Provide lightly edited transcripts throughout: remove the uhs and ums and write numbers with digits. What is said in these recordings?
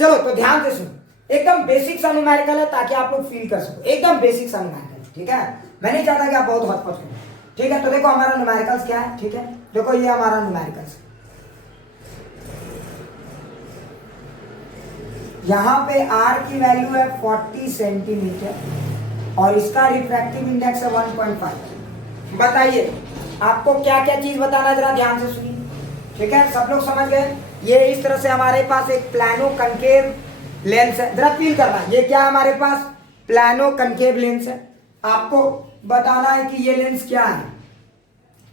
चलो तो ध्यान से सुनो, एकदम बेसिक सा न्यूमेरिकल है ताकि आप लोग फील कर सको, एकदम बेसिक सा न्यूमेरिकल। ठीक है, मैं नहीं चाहता कि आप बहुत हटपट करो। ठीक है, तो देखो हमारा न्यूमेरिकल्स क्या है। ठीक है, देखो ये हमारा न्यूमेरिकल्स, यहां पे r की वैल्यू है 40 सेंटीमीटर और इसका रिफ्रैक्टिव इंडेक्स है 1.5। बताइए आपको क्या क्या चीज बताना है, जरा ध्यान से सुनिए। ठीक है, सब लोग समझ गए। ये इस तरह से हमारे पास एक प्लानो कनकेव लेंस है, जरा फील करना, ये क्या है हमारे पास, प्लानो कनकेव लेंस है। आपको बताना है कि ये लेंस क्या है,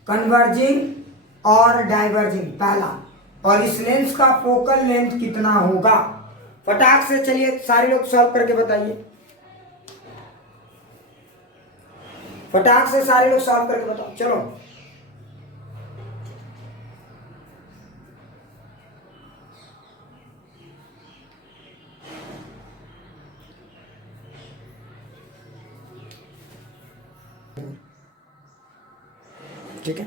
कन्वर्जिंग और डाइवर्जिंग पहला, और इस लेंस का फोकल लेंथ कितना होगा। फटाक से चलिए सारे लोग सॉल्व करके बताइए, फटाक से सारे लोग सॉल्व करके बताओ। चलो ठीक है,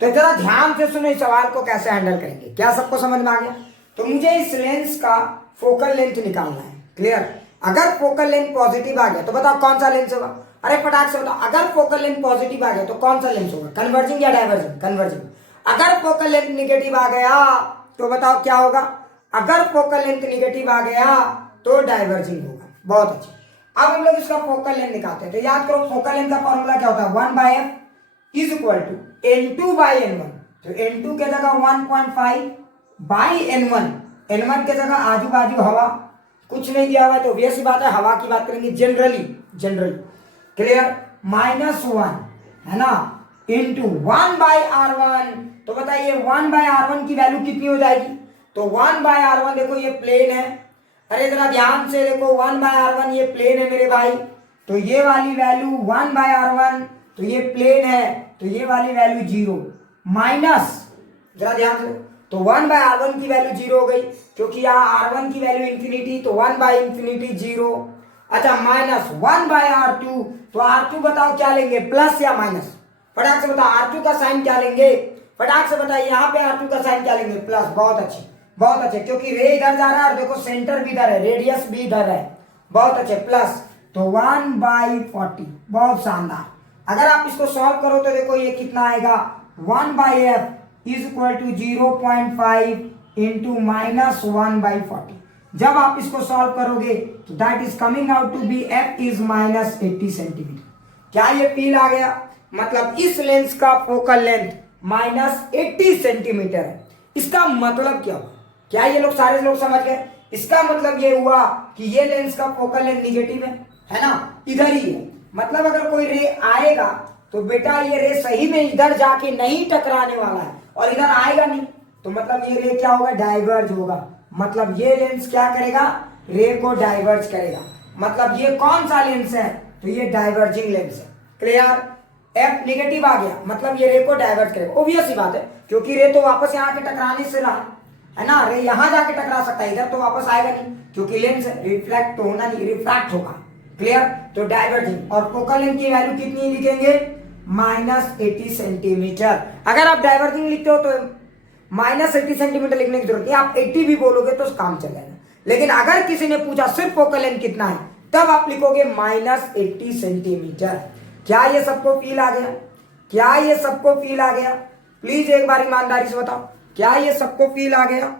तो जरा ध्यान से सुनो, इस सवाल को कैसे हैंडल करेंगे। क्या सबको समझ में आ गया? तो मुझे इस लेंस का फोकल लेंथ निकालना है। क्लियर? अगर फोकल लेंथ पॉजिटिव आ गया तो बताओ कौन सा लेंस होगा। अरे फटाक से बताओ, अगर फोकल लेंथ पॉजिटिव आ गया तो कौन सा लेंस होगा, कन्वर्जिंग या डाइवर्जिंग? कन्वर्जिंग। अगर फोकल लेंथ निगेटिव आ गया तो बताओ क्या होगा, अगर फोकल लेंथ निगेटिव आ गया तो डाइवर्जिंग होगा। बहुत अच्छा, अब हम लोग इसका फोकल लेंथ निकालते हैं। तो याद करो फोकल लेंथ का फॉर्मूला क्या होता है, 1/f is equal to n2/n1। तो n2 के जगह 1.5 बाई n1, n1 के जगह आजू बाजू हवा, कुछ नहीं दिया हुआ है तो obvious सी बात है हवा की बात करेंगे जनरली। क्लियर? -1 है ना, इंटू 1/r1। तो बताइए 1/r1 की वैल्यू कितनी हो जाएगी। तो 1/r1 देखो ये प्लेन है, अरे जरा ध्यान से देखो 1/r1 ये प्लेन है मेरे भाई, तो ये वाली वैल्यू 1/r1, तो ये प्लेन है तो ये वाली वैल्यू 0 माइनस, जरा ध्यान से, तो 1/r1 की वैल्यू 0 हो गई क्योंकि यहाँ r1 की वैल्यू इंफिनिटी, तो 1/∞ 0। अच्छा माइनस 1/r2, तो r2 बताओ क्या लेंगे, प्लस या माइनस? फटाक से बताओ r2 का साइन क्या लेंगे, फटाक से बताइए, यहाँ पे r2 का साइन क्या लेंगे, प्लस। बहुत अच्छे बहुत अच्छे, क्योंकि रे इधर जा रहा है और देखो सेंटर भी इधर है, रेडियस भी इधर है। बहुत अच्छे, प्लस, तो 1/40। बहुत शानदार। अगर आप इसको सॉल्व करो तो देखो ये कितना आएगा, 1/f is equal to 0.5 into -1/40। जब आप इसको सॉल्व करोगे तो that is coming out to be f is -80 centimetre. क्या ये फील आ गया? मतलब इस लेंस का फोकल लेंथ -80 सेंटीमीटर है। इसका मतलब क्या हुआ? क्या ये लोग सारे लोग समझ गए? इसका मतलब ये हुआ कि ये लेंस का फोकल लेंथ निगेटिव है ना, इधर ही है। मतलब अगर कोई रे आएगा तो बेटा ये रे सही में इधर जाके नहीं टकराने वाला है और इधर आएगा नहीं, तो मतलब ये रे क्या होगा, डाइवर्ज होगा। मतलब ये लेंस क्या करेगा, रे को डाइवर्ज करेगा। मतलब ये कौन सा लेंस है, तो ये डाइवर्जिंग लेंस है। क्लियर? एफ निगेटिव आ गया मतलब ये रे को डाइवर्ज करेगा, ऑब्वियस सी बात है, क्योंकि रे तो वापस यहाँ के टकराने से रहा है ना, रे यहां जाके टकरा सकता है, इधर तो वापस आएगा नहीं क्योंकि लेंस रिफ्लेक्ट तो होना नहीं, रिफ्रैक्ट होगा। क्लियर? तो डाइवर्जिंग, और फोकल लेंथ की वैल्यू कितनी लिखेंगे, -80 सेंटीमीटर। अगर आप डाइवर्जिंग लिखते हो तो -80 सेंटीमीटर लिखने की जरूरत नहीं, आप 80 भी बोलोगे तो काम चलेगा। लेकिन अगर किसी ने पूछा सिर्फ फोकल लेंथ कितना है, तब आप लिखोगे -80 सेंटीमीटर। क्या ये सबको फील आ गया? क्या ये सबको फील आ गया? प्लीज एक बार ईमानदारी से बताओ, क्या ये सबको फील आ गया?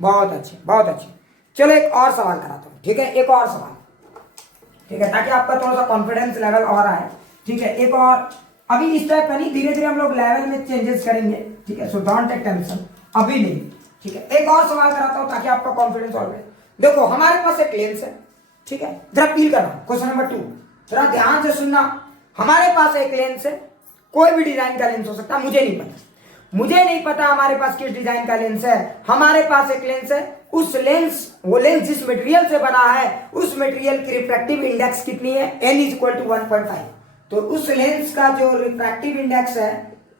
बहुत अच्छे बहुत अच्छे। चलो एक और सवाल कराता हूं, ठीक है, एक और सवाल, ठीक है, ताकि आपका थोड़ा सा कॉन्फिडेंस लेवल और आए। ठीक है, एक और, अभी इस टाइप का नहीं, धीरे धीरे हम लोग लेवल में चेंजेस करेंगे। ठीक है, सो डोंट टेक टेंशन, अभी नहीं। ठीक है, एक और सवाल कराता हूं ताकि आपका कॉन्फिडेंस और बढ़े। देखो हमारे पास एक लेंस है, ठीक है, जरा फील करना, क्वेश्चन नंबर 2 जरा ध्यान से सुनना। हमारे पास एक लेंस है, कोई भी डिजाइन का लेंस हो सकता है, मुझे नहीं पता हमारे पास किस डिजाइन का लेंस है। हमारे पास एक लेंस है, उस लेंस, वो लेंस जिस मटेरियल से बना है उस मटेरियल की रिफ्रैक्टिव इंडेक्स कितनी है, n इज इक्वल टू 1.5। तो उस लेंस का जो रिफ्रैक्टिव इंडेक्स है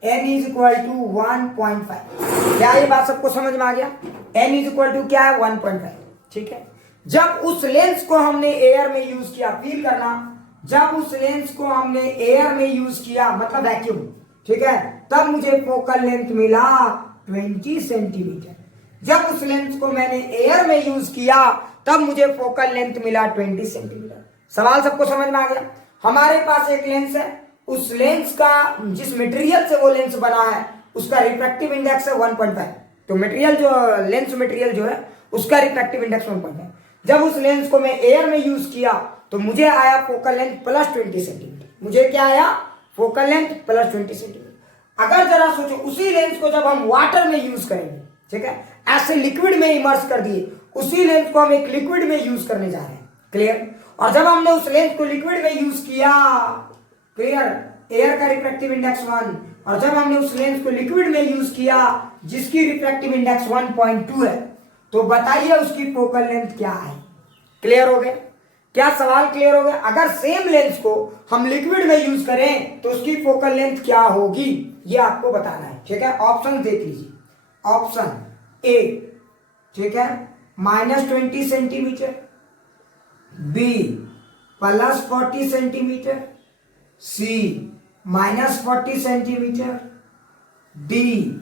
n इज इक्वल टू 1.5। क्या ये बात सबको समझ में आ गया? n इज इक्वल टू क्या है, 1.5। ठीक है, जब उस लेंस को हमने एयर में यूज किया, फील करना, जब उस लेंस को हमने एयर में यूज किया मतलब वैक्यूम, ठीक है, तब मुझे फोकल लेंथ मिला 20 सेंटीमीटर। जब उस लेंस को मैंने एयर में यूज किया तब मुझे फोकल लेंथ मिला 20 सेंटीमीटर। सवाल सबको समझ में आ गया? हमारे पास एक लेंस है, उस लेंस का जिस मटेरियल से वो लेंस बना है उसका रिफ्रैक्टिव इंडेक्स है 1.5। तो मटेरियल जो लेंस मटेरियल जो है उसका रिफ्रैक्टिव इंडेक्स 1.5। जब उस लेंस को मैं एयर में यूज किया तो मुझे आया फोकल लेंथ प्लस 20 सेंटीमीटर। मुझे क्या आया? Focal length plus 20 centimetre. अगर जरा सोचो उसी लेंस को जब हम वाटर में यूज करेंगे, ठीक है, ऐसे लिक्विड में इमर्स कर दिए, उसी लेंस को हम एक लिक्विड में यूज करने जा रहे हैं, क्लियर? और जब हमने उस लेंस को लिक्विड में यूज किया, क्लियर, एयर का रिफ्रैक्टिव इंडेक्स 1, और जब हमने उस लेंस को लिक्विड में यूज किया जिसकी रिफ्रैक्टिव इंडेक्स 1.2 है, तो बताइए उसकी फोकल लेंथ क्या है? क्लियर हो गया? क्या सवाल क्लियर हो गया? अगर सेम लेंस को हम लिक्विड में यूज करें तो उसकी फोकल लेंथ क्या होगी, ये आपको बताना है, ठीक है? ऑप्शन देख लीजिए। ऑप्शन ए, ठीक है, -20 सेंटीमीटर, बी +40 सेंटीमीटर, सी -40 सेंटीमीटर, डी,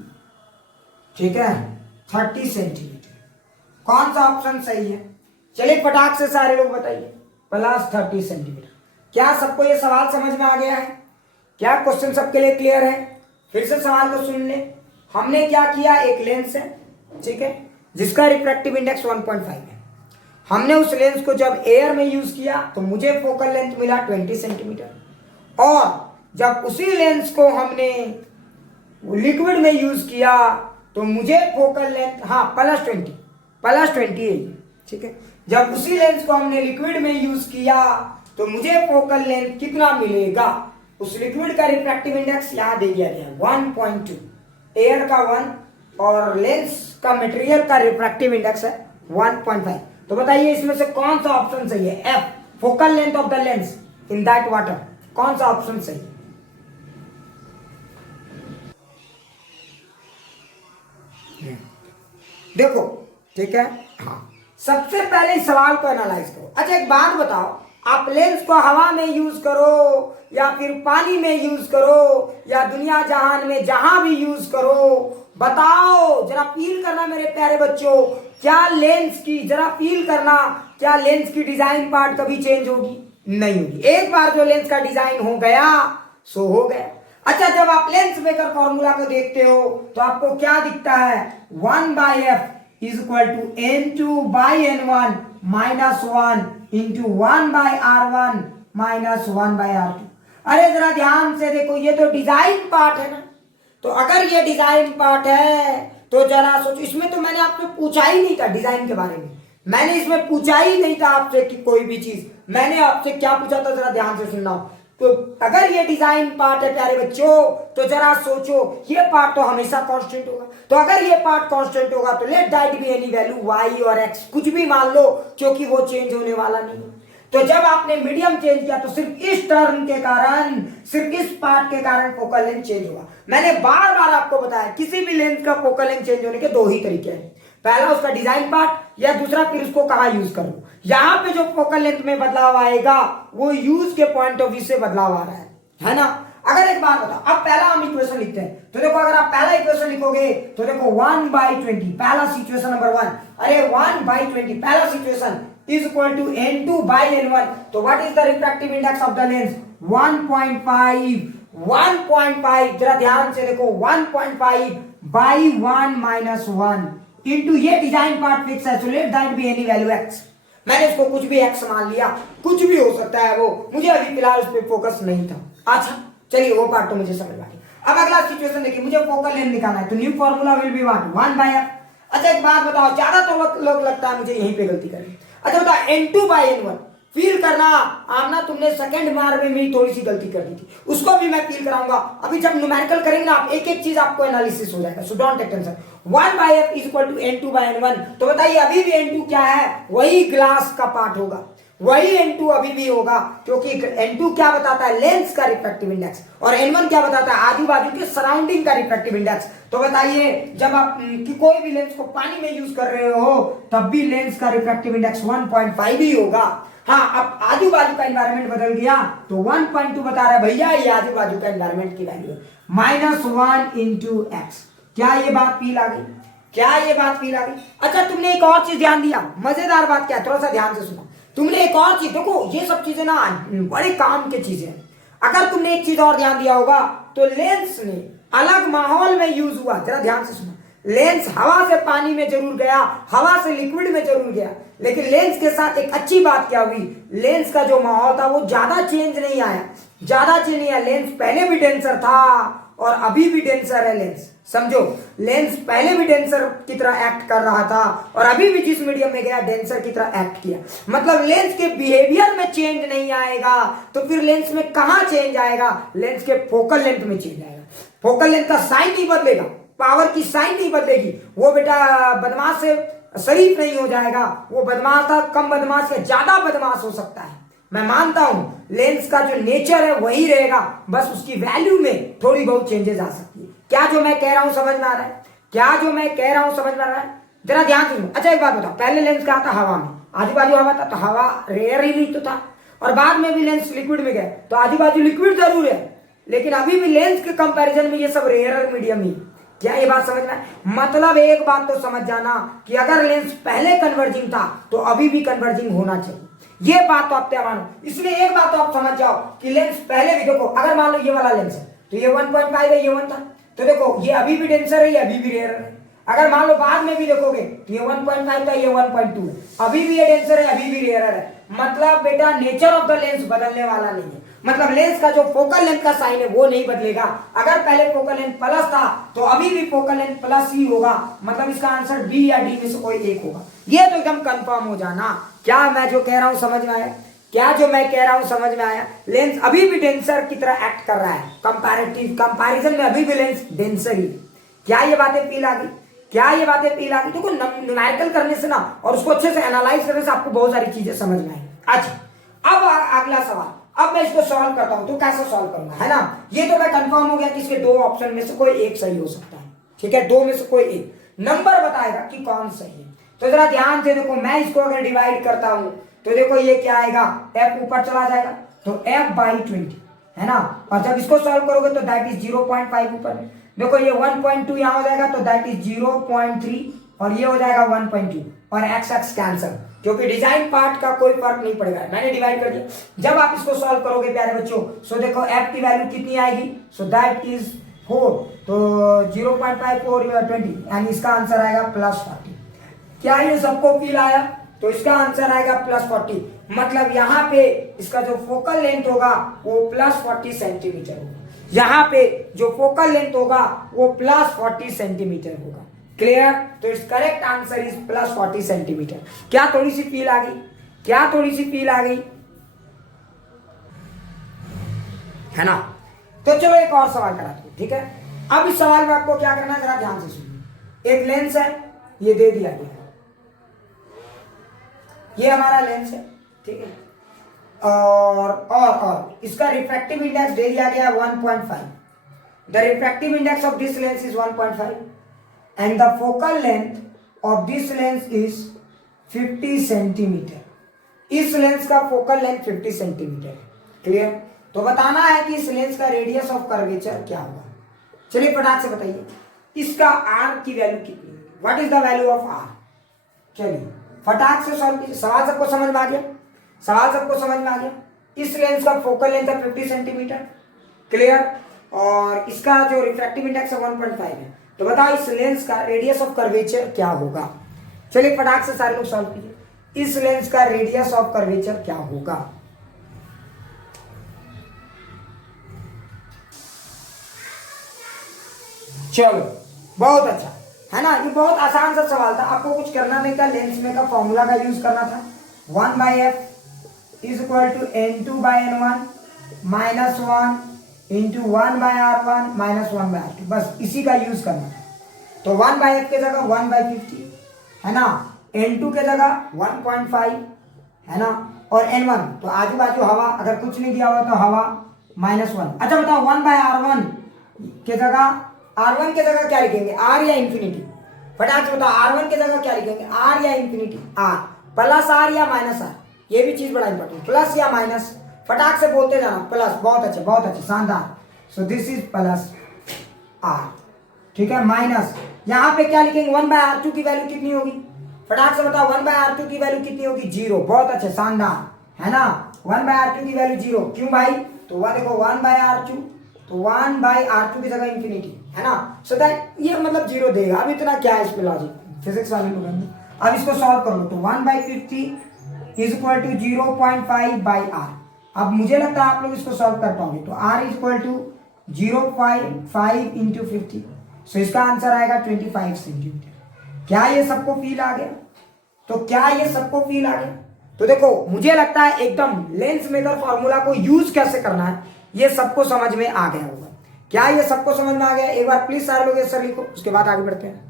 ठीक है, 30 सेंटीमीटर। कौन सा ऑप्शन सही है? चलिए फटाक से सारे लोग बताइए। +30 सेंटीमीटर। क्या सबको ये सवाल समझ में आ गया है? क्या क्वेश्चन सबके लिए क्लियर है? फिर से सवाल को सुन ले। हमने क्या किया, एक लेंस है, ठीक है, जिसका रिफ्रैक्टिव इंडेक्स 1.5 है। हमने उस लेंस को जब एयर में यूज किया तो मुझे फोकल लेंथ मिला 20 सेंटीमीटर, और जब उसी लेंस को हमने लिक्विड में यूज किया तो मुझे फोकल लेंथ, हाँ, +20 है, ठीक है, जब उसी लेंस को हमने लिक्विड में यूज किया तो मुझे फोकल लेंथ कितना मिलेगा? उस लिक्विड का रिफ्रैक्टिव इंडेक्स यहां दे दिया गया 1.2, एयर का 1 और लेंस का मटेरियल का रिफ्रैक्टिव इंडेक्स है 1.5। तो बताइए इसमें से कौन सा ऑप्शन सही है? F, focal length of the lens in that water, कौन सा ऑप्शन सही है? देखो, ठीक है, हाँ, सबसे पहले इस सवाल को एनालाइज करो। अच्छा एक बात बताओ, आप लेंस को हवा में यूज करो या फिर पानी में यूज करो या दुनिया जहान में जहां भी यूज करो, बताओ जरा फील करना मेरे प्यारे बच्चों, क्या लेंस की, जरा फील करना, क्या लेंस की डिजाइन पार्ट कभी चेंज होगी? नहीं होगी। एक बार जो लेंस का डिजाइन हो गया सो हो गया। अच्छा जब आप लेंस मेकर फॉर्मूला को देखते हो तो आपको क्या दिखता है? 1/f = n2/n1 -1 × 1/r1 -1/r2। अरे जरा ध्यान से देखो, ये तो डिजाइन पार्ट है ना, तो अगर ये डिजाइन पार्ट है तो जरा सोचो, इसमें तो मैंने आपसे पूछा ही नहीं था डिजाइन के बारे में, मैंने इसमें पूछा ही नहीं था आपसे कि कोई भी चीज, मैंने आपसे क्या पूछा था, जरा ध्यान से सुनना। तो अगर ये डिजाइन पार्ट है प्यारे बच्चों तो जरा सोचो, ये पार्ट तो हमेशा कांस्टेंट होगा, तो अगर ये पार्ट कांस्टेंट होगा तो let that be any value y और x, कुछ भी मान लो, क्योंकि वो चेंज होने वाला नहीं है। तो जब आपने मीडियम चेंज किया तो सिर्फ इस टर्म के कारण, सिर्फ इस पार्ट के कारण फोकल लेंथ चेंज हुआ। मैंने बार बार आपको बताया किसी भी लेंस का फोकल लेंथ चेंज होने के दो ही तरीके हैं, पहला उसका डिजाइन पार्ट या दूसरा फिर उसको कहां यूज करो। यहां पे जो फोकल लेंथ में बदलाव आएगा वो यूज के पॉइंट ऑफ व्यू से बदलाव आ रहा है ना। अगर एक बात बताओ, अब पहला हम इक्वेशन लिखते हैं, तो देखो अगर आप पहला इक्वेशन लिखोगे तो देखो 1/20, पहला सिचुएशन नंबर 1, अरे 1/20 पहला सिचुएशन = n2/n1, तो what is the refractive index of the lens? 1.5, जरा ध्यान से देखो, 1.5/1 - 1 इंटू ये डिजाइन पार्ट फिक्स है, so let that be any value x। मैंने इसको कुछ भी x मान लिया, कुछ भी हो सकता है वो, मुझे अभी फिलहाल उस पर फोकस नहीं था। अच्छा चलिए वो पार्ट तो मुझे समझ में आ गया। अब अगला सिचुएशन देखिए, मुझे फोकल लेंथ निकालना है, तो new formula will be what? 1/f। अच्छा एक बात बताओ, ज्यादा तो लोग लगता है मुझे यहीं पे गलती करें। अच्छा बताओ n2/n1 फील करना, आमना तुमने सेकंड बार में मेरी थोड़ी सी गलती कर दी थी, उसको भी मैं फील कराऊंगा। अभी जब न्यूमेरिकल करेंगे ना आप, एक एक चीज आपको एनालिसिस हो जाएगा, सो don't take tension. 1/f = n2/n1, तो बताइए अभी भी n2 क्या है? वही ग्लास का पार्ट होगा, वही n2 अभी भी होगा, क्योंकि n2 क्या बताता है? लेंस का रिफ्रैक्टिव इंडेक्स, और n1 क्या बताता है? आजू बाजू के सराउंडिंग का रिफ्रैक्टिव इंडेक्स। तो बताइए जब आप कि कोई भी लेंस को पानी में यूज कर रहे हो तब भी लेंस का रिफ्रैक्टिव इंडेक्स 1.5 ही होगा। हाँ अब आजू बाजू का एनवायरमेंट बदल गया तो 1.2 बता रहा है भैया, ये आजू बाजू का एनवायरमेंट की वैल्यू है, -1 × x। क्या ये बात फील आ गई? क्या ये बात फील आ गई? अच्छा, तुमने एक और चीज ध्यान दिया, मजेदार बात क्या है, थोड़ा सा ध्यान से सुनो। तुमने एक और चीज देखो, ये सब चीजें ना बड़े काम की चीजें हैं। अगर तुमने एक चीज और ध्यान दिया होगा तो लेंस ने अलग माहौल में यूज हुआ, जरा ध्यान से सुनो। लेंस हवा से पानी में जरूर गया, हवा से लिक्विड में जरूर गया, लेकिन लेंस के साथ एक अच्छी बात क्या हुई, लेंस का जो माहौल था वो ज्यादा चेंज नहीं आया, ज्यादा चेंज नहीं आया। लेंस पहले भी डेंसर था और अभी भी डेंसर है लेंस, समझो। लेंस पहले भी डेंसर की तरह एक्ट कर रहा था और अभी भी जिस मीडियम में गया डेंसर की तरह एक्ट किया। मतलब लेंस के बिहेवियर में चेंज नहीं आएगा, तो फिर लेंस में कहां चेंज आएगा? लेंस के फोकल लेंथ में चेंज आएगा। फोकल लेंथ का साइन नहीं बदलेगा, पावर की साइन नहीं बदलेगी। वो बेटा बदमाश से शरीफ नहीं हो जाएगा, वो बदमाश था कम बदमाश से ज्यादा बदमाश हो सकता है। मैं मानता हूं लेंस का जो नेचर है वही रहेगा, बस उसकी वैल्यू में थोड़ी बहुत चेंजेस आ सकती है। क्या जो मैं कह रहा हूं समझ में आ रहा है? क्या जो मैं कह रहा हूं समझ में आ रहा है? जरा ध्यान से सुनो। अच्छा, एक बात बताओ, पहले लेंस क्या था? हवा में, आजू बाजू हवा था, तो हवा रेयर ही तो था, और बाद में भी लेंस लिक्विड में गए तो आजू बाजू लिक्विड जरूर है, लेकिन अभी भी लेंस के कंपैरिजन में ये सब रेयर मीडियम ही। क्या ये बात समझना है? मतलब एक बात तो समझ जाना कि अगर लेंस पहले कन्वर्जिंग था तो अभी भी कन्वर्जिंग होना चाहिए, ये बात तो आप क्या मानो। इसलिए एक बात तो आप समझ जाओ कि लेंस पहले भी, देखो अगर मान लो ये वाला लेंस है तो ये 1.5 है, ये 1 था, तो देखो ये अभी भी डेंसर है, ये अभी भी रेयर है। अगर मान लो बाद में भी देखोगे तो ये 1.5 था, ये 1.2 है, अभी भी ये डेंसर है, अभी भी रेयर है। मतलब बेटा नेचर ऑफ द लेंस बदलने वाला नहीं है। मतलब लेंस का जो फोकल लेंथ का साइन है वो नहीं बदलेगा। अगर पहले फोकल लेंथ प्लस था तो अभी भी फोकल लेंथ प्लस ही होगा। मतलब इसका आंसर बी या डी में से कोई एक होगा। ये तो एकदम कंफर्म हो जाना। क्या मैं जो कह रहा हूं समझ में आया? क्या जो मैं कह रहा हूं समझ में आया? लेंस अभी भी डेंसर की तरह एक्ट कर रहा है, कंपैरेटिव कंपैरिजन में अभी भी लेंस डेंसर ही। क्या ये बातें फील आ गई? क्या ये बातें फील आ गई? देखो न्यूमेरिकल करने से ना और उसको अच्छे से एनालाइज करने से आपको बहुत सारी चीजें समझ में आएगी। अच्छा, अब अगला सवाल। अब मैं इसको सॉल्व करता हूं, तो कैसे सॉल्व करूंगा, है ना? ये तो मैं कंफर्म हो गया कि इसके दो ऑप्शन में से कोई एक सही हो सकता है, ठीक है? दो में से कोई एक नंबर बताएगा कि कौन सही है। तो जरा ध्यान से देखो, मैं इसको अगर डिवाइड करता हूं तो देखो ये क्या आएगा, f ऊपर चला जाएगा तो f/20, है ना? और जब इसको सॉल्व करोगे तो दैट इज 0.5 ऊपर में। देखो ये 1.2 यहां हो जाएगा तो दैट इज 0.3 और ये हो जाएगा 1.2 और x कैंसर, क्योंकि डिजाइन पार्ट का कोई फर्क नहीं पड़ेगा, मैंने डिवाइड कर दिया। जब आप इसको सॉल्व करोगे प्यारे बच्चों, सो देखो f की वैल्यू कितनी आएगी, सो दैट इज 4, तो 0.5 4 20, यानी इसका आंसर आएगा +40। क्या ये सबको फील आया? तो इसका आंसर आएगा +40। मतलब यहाँ पे इसका जो फोकल लेंथ होगा वो +40 सेंटीमीटर होगा। यहाँ पे जो फोकल लेंथ होगा वो +40 सेंटीमीटर होगा। क्लियर? तो it's correct answer is +40 centimetre. क्या थोड़ी सी फील आ गई? क्या थोड़ी सी फील आ गई, है ना? तो चलो एक और सवाल कराते हैं, ठीक है? अब इस सवाल में आपको क्या करना है, जरा ध्यान से सुनिए। एक लेंस है, ये दे दिया गया, ये हमारा लेंस है, ठीक है? और इसका रिफ्रैक्टिव इंडेक्स दे दिया गया 1.5। The refractive index of this lens is 1.5 and the focal length of this lens is 50 centimetre. इस लेंस का फोकल लेंथ 50 सेंटीमीटर है। क्लियर? तो बताना है कि इस लेंस का रेडियस ऑफ कर्वेचर क्या होगा। चलिए फटाक से बताइए, इसका आर की वैल्यू कितनी है? What is the value of R? चलिए फटाक से सॉल्व कीजिए। सवाल सबको समझ में आ गया? सवाल सबको समझ में आ गया? इस लेंस का फोकल लेंथ है 50 सेंटीमीटर, क्लियर? और इसका जो रिफ्रैक्टिव इंडेक्स है 1.5 है। तो बताओ इस लेंस का रेडियस ऑफ कर्वेचर क्या होगा? चलिए फटाक से सारे लोग सॉल्व कीजिए। इस लेंस का रेडियस ऑफ कर्वेचर क्या होगा? चलो बहुत अच्छा, है ना? ये बहुत आसान सा सवाल था, आपको कुछ करना नहीं था। लेंस में का फॉर्मूला का यूज करना था, 1/f is equal to n2/n1 minus 1 into 1/r1 minus 1/r2, बस इसी का यूज करना था। तो 1/f के जगह 1/50, है ना? n2 के जगह 1.5, है ना? और n1 तो आजू बाजू हवा, अगर कुछ नहीं दिया हुआ तो हवा -1। अच्छा बताओ 1/r1 के जगह, R1 के जगह क्या लिखेंगे, R या इंफिनिटी? फटाक से बताओ R1 के जगह क्या लिखेंगे, R या इंफिनिटी? R, प्लस R या माइनस R? ये भी चीज बड़ा इंपॉर्टेंट, प्लस या माइनस? फटाक से बोलते जाना, प्लस। बहुत अच्छे, बहुत अच्छे, शानदार। So this is +R। ठीक है, माइनस यहाँ पे क्या लिखेंगे 1/r2 की वैल्यू कितनी होगी, फटाक से बताओ 1/r2 की वैल्यू कितनी होगी, 0। बहुत अच्छे, शानदार है ना, 1/r2 की वैल्यू 0। क्यों भाई, तो वह देखो 1/r2, तो 1/r2 की जगह इंफिनिटी है ना, सो दैट ये मतलब 0 देगा। अब इतना क्या है इस पे लॉजिक, फिजिक्स वाले लोग हैं। अब इसको सॉल्व कर लो, तो 1/50 इज इक्वल टू 0.5/r। अब मुझे लगता है आप लोग इसको सॉल्व कर पाओगे, तो r is equal to 0.5 into 50, so इसका आंसर आएगा 25 सेंटीमीटर। क्या ये सबको फील आ गया, तो क्या ये सबको फील आ गया, तो देखो मुझे लगता है एकदम लेंस मेथड फॉर्मूला को यूज कैसे करना है ये सबको समझ में आ गया होगा। क्या ये सबको समझ में आ गया, एक बार प्लीज सारे लोग सर लिखो, उसके बाद आगे बढ़ते हैं।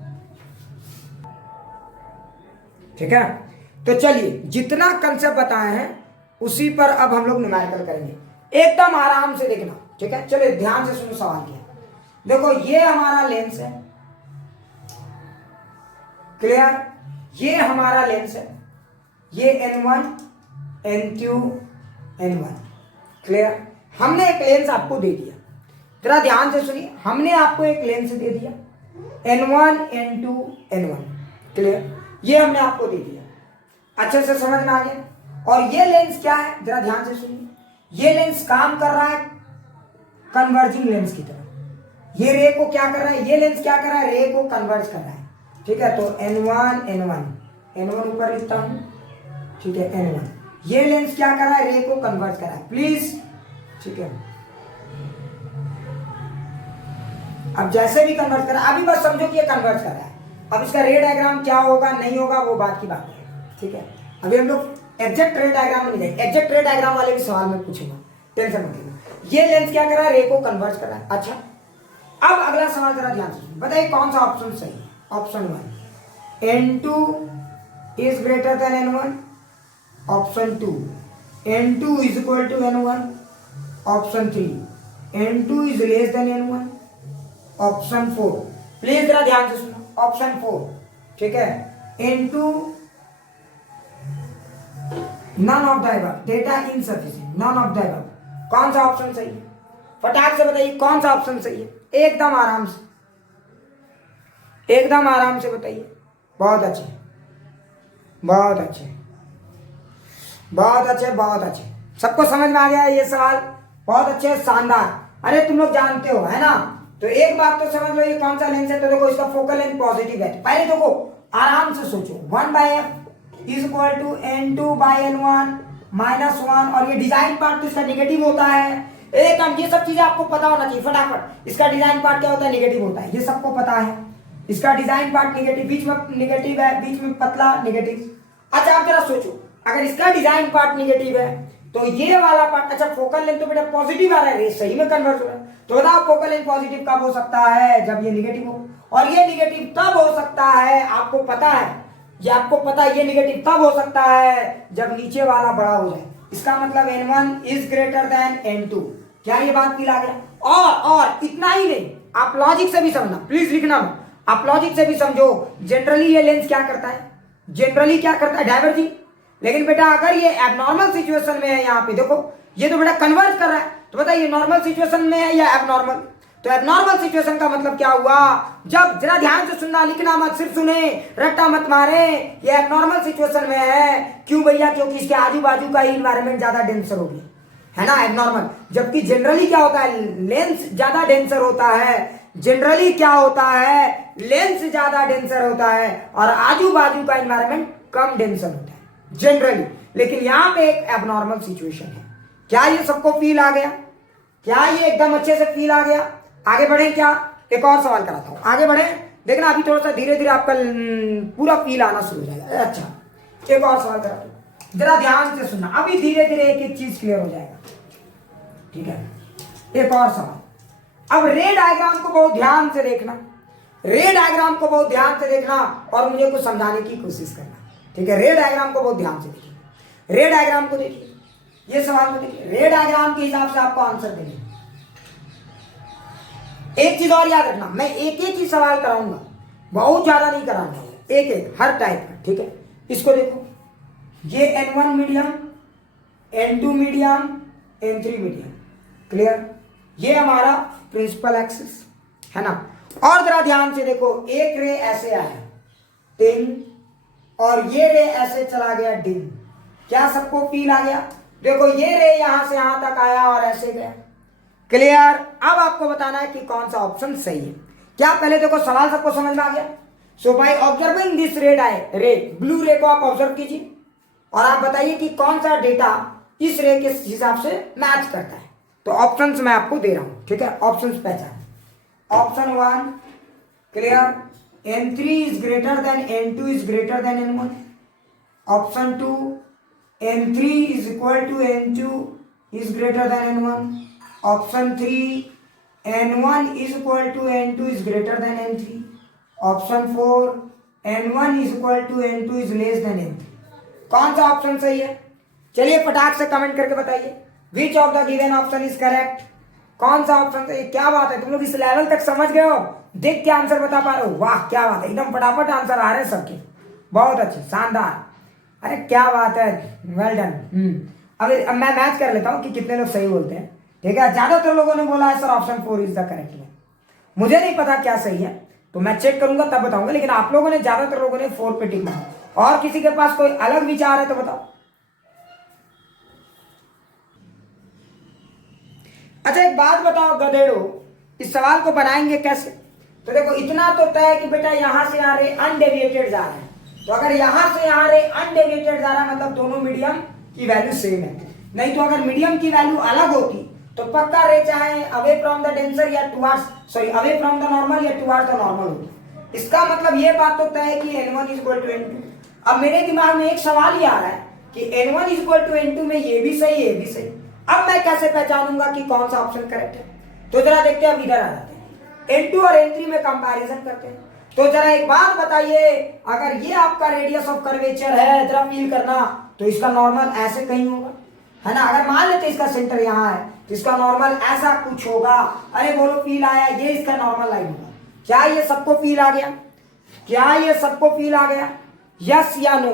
ठीक है, तो चलिए जितना कंसेप्ट बताए हैं उसी पर अब हम लोग न्यूमेरिकल करेंगे, एकदम आराम से देखना। ठीक है, चलिए ध्यान से सुनो सवाल किया। देखो ये हमारा लेंस है, क्लियर, ये हमारा लेंस है, ये n1 n2 n1, क्लियर। हमने एक लेंस आपको दे दिया, जरा ध्यान से सुनिए, हमने आपको एक लेंस दे दिया n1 n2 n1, क्लियर, ये हमने आपको दे दिया, अच्छे से समझ में आ गया। और ये लेंस क्या है, जरा ध्यान से सुनिए, ये लेंस काम कर रहा है कन्वर्जिंग लेंस की तरह। ये रे को क्या कर रहा है, ये लेंस क्या कर रहा है, रे को कन्वर्ज कर रहा है। ठीक है, तो n1 n1 ऊपर लिखता हूं, ठीक है, n1, ये लेंस क्या कर रहा है, रे को कन्वर्ज कर रहा है, प्लीज। ठीक है, अब जैसे भी कन्वर्ट कर रहा है, अभी बस समझो कि ये कन्वर्ट कर रहा है। अब इसका रे डायग्राम क्या होगा नहीं होगा वो बात की बात है। ठीक है, अभी हम लोग एग्जैक्ट रे डायग्राम में नहीं जाएंगे, एग्जैक्ट रे डायग्राम वाले भी सवाल में पूछूंगा, टेंशन मत लेना। ये लेंस क्या कर रहा है, रे को कन्वर्ट कर रहा है। अच्छा, अब अगला सवाल जरा ध्यान से बताइए कौन सा ऑप्शन सही है। Option 1 n2 is greater than n1, option 2 n2 is equal to n1, option 3 n2 is less than n1, option 4, please जरा ध्यान से सुनो, ऑप्शन 4, ठीक है, n2 none of the above, data insufficient, none of the above. कौन सा option सही है, फटाक से बताइए कौन सा ऑप्शन सही है, एकदम आराम से, एकदम आराम से बताइए। बहुत अच्छे, बहुत अच्छे, बहुत अच्छे, बहुत अच्छे, सबको समझ में आ गया ये सवाल, बहुत अच्छे, शानदार। अरे तुम लोग जानते हो है ना, तो एक बात तो समझ लो, ये कौन सा लेंस है, तो देखो इसका फोकल लेंथ पॉजिटिव है। पहले देखो आराम से सोचो, 1/f is equal to n2/n1 -1, और ये डिजाइन पार्ट तो इसका नेगेटिव होता है। एकदम ये सब चीजें आपको पता होना चाहिए फटाफट। इसका डिजाइन पार्ट क्या होता है, नेगेटिव होता है, ये सबको पता है। इसका डिजाइन पार्ट नेगेटिव, बीच में नेगेटिव है, बीच में पतला नेगेटिव। अच्छा आप जरा सोचो, अगर इसका डिजाइन पार्ट नेगेटिव है तो ये वाला पार्ट, अच्छा फोकल लेंथ तो बेटा पॉजिटिव आ रहा है, सही में कन्वर्ट हो रहा है, तो बताओ फोकल लेंथ पॉजिटिव कब हो सकता है, जब ये नेगेटिव हो। और ये नेगेटिव तब हो सकता है, आपको पता है, ये आपको पता है, ये नेगेटिव तब हो सकता है जब नीचे वाला बड़ा हो जाए। इसका मतलब n1 is greater than n2। क्या ये बात क्लियर आ गया। और इतना ही नहीं, आप लॉजिक से भी समझना, प्लीज लिखना, आप लॉजिक से भी समझो। जनरली ये लेंस क्या करता है, जनरली क्या करता है, डाइवर्जिंग। लेकिन बेटा अगर ये एबनॉर्मल सिचुएशन में है, यहाँ पे देखो ये तो बेटा कन्वर्ट कर रहा है, तो बताइए नॉर्मल सिचुएशन में है या एबनॉर्मल। तो एबनॉर्मल सिचुएशन का मतलब क्या हुआ, जब, जरा ध्यान से सुनना, लिखना मत, सिर्फ सुने, रट्टा मत मारे। ये एबनॉर्मल सिचुएशन में है, क्यों भैया, क्योंकि इसके आजू बाजू का इन्वायरमेंट ज्यादा डेंसर हो गया है ना, एबनॉर्मल। जबकि जनरली क्या होता है, लेंस ज्यादा डेंसर होता है, जनरली क्या होता है, लेंस ज्यादा डेंसर होता है और आजू बाजू का इन्वायरमेंट कम डेंसर होता है जनरली। लेकिन यहाँ पे एक एबनॉर्मल सिचुएशन है। क्या ये सबको फील आ गया, क्या ये एकदम अच्छे से फील आ गया। आगे बढ़े क्या, एक और सवाल कराता हूं, आगे बढ़े, देखना अभी थोड़ा सा धीरे धीरे आपका पूरा फील आना शुरू हो जाएगा। अच्छा एक और सवाल कराता हूं, जरा ध्यान से सुनना, अभी धीरे धीरे एक एक चीज क्लियर हो जाएगा। ठीक है, एक और सवाल। अब रे डायग्राम को बहुत ध्यान से देखना, रे डायग्राम को बहुत ध्यान से देखना और मुझे कुछ समझाने की कोशिश करना। ठीक है, रे डायग्राम को बहुत ध्यान से देखिए, रे डायग्राम को देखिए, ये सवाल को देखिए, रे डायग्राम के हिसाब से आपको आंसर देना। एक चीज और याद रखना, मैं एक एक ही सवाल कराऊंगा, बहुत ज्यादा नहीं कराऊंगा, एक एक हर टाइप का। ठीक है, इसको देखो, ये n1 medium, n2 medium, n3 medium, clear. ये हमारा प्रिंसिपल एक्सिस है ना, और जरा ध्यान से देखो, एक रे ऐसे आया टिंग, और ये रे ऐसे चला गया डिंग। क्या सबको फील आ गया? देखो ये रे यहां से यहां तक आया और ऐसे गया। क्लियर? अब आपको बताना है कि कौन सा ऑप्शन सही है। क्या पहले देखो सवाल सबको समझ में आ गया? सो बाय ऑब्जर्विंग दिस रे ब्लू रे को आप ऑब्जर्व कीजिए और आप बताइए कि कौन सा डेटा इस रे के हिसाब से मैच करता है। तो ऑप्शंस मैं आपको दे रहा हूं, ठीक है? ऑप्शंस पहचान। Option 1 clear, n3 is greater than n2 is greater than n1। Option 2 n3 is equal to n2 is greater than n1। Option 3 n1 is equal to n2 is greater than n3। Option 4 n1 is equal to n2 is less than n3। कौन सा option सही है? चलिए फटाक से comment करके बताइए, which of the given option is correct. कौन सा ऑप्शन सही? क्या बात है, तुम लोग इस लेवल तक समझ गए हो, देख के आंसर बता पा रहे हो। वाह क्या बात है, एकदम फटाफट आंसर आ रहे हैं सबके, बहुत अच्छे, शानदार। अरे क्या बात है, वेल डन। अब मैं मैच कर लेता हूँ कि कितने लोग सही बोलते हैं, ठीक है? ज्यादातर लोगों ने बोला है sir option 4 is the correct one. मुझे नहीं पता क्या सही है, तो मैं चेक करूंगा तब बताऊंगा, लेकिन आप लोगों ने ज्यादातर लोगों ने 4 पे टिक मारा। और किसी के पास कोई अलग विचार है तो बताओ। अच्छा एक बात बताओ गधेड़ो, इस सवाल को बनाएंगे कैसे? तो देखो इतना तो तय है कि बेटा यहां से यहां रे अनडेविएटेड जा रहा है, तो अगर यहां से यहां रे अनडेविएटेड जा रहा है मतलब दोनों मीडियम की वैल्यू सेम है। नहीं तो अगर मीडियम की वैल्यू अलग होती तो पक्का रे चाहे अवे फ्रॉम द डेंसर या towards sorry away from the normal या टुवर्ड्स द नॉर्मल होती। इसका मतलब ये बात तो तय है कि n1 is equal to n2। अब मेरे दिमाग में एक सवाल ही आ रहा है कि n1 is equal to n2 में ये भी सही ये भी सही, अब मैं कैसे पहचानूंगा कि कौन सा ऑप्शन करेक्ट है? तो जरा देखते हैं, अब इधर आ जाते हैं, n2 और n3 में कंपैरिजन करते हैं। तो जरा एक बात बताइए, अगर ये आपका रेडियस ऑफ कर्वेचर है, जरा फील करना, तो इसका नॉर्मल ऐसे कहीं होगा, है ना? अगर मान लेते इसका सेंटर यहाँ है तो इसका नॉर्मल ऐसा कुछ होगा। अरे बोलो फील आया? ये इसका नॉर्मल लाइन होगा। क्या ये सबको फील आ गया? क्या ये सबको फील आ गया? यस या नो?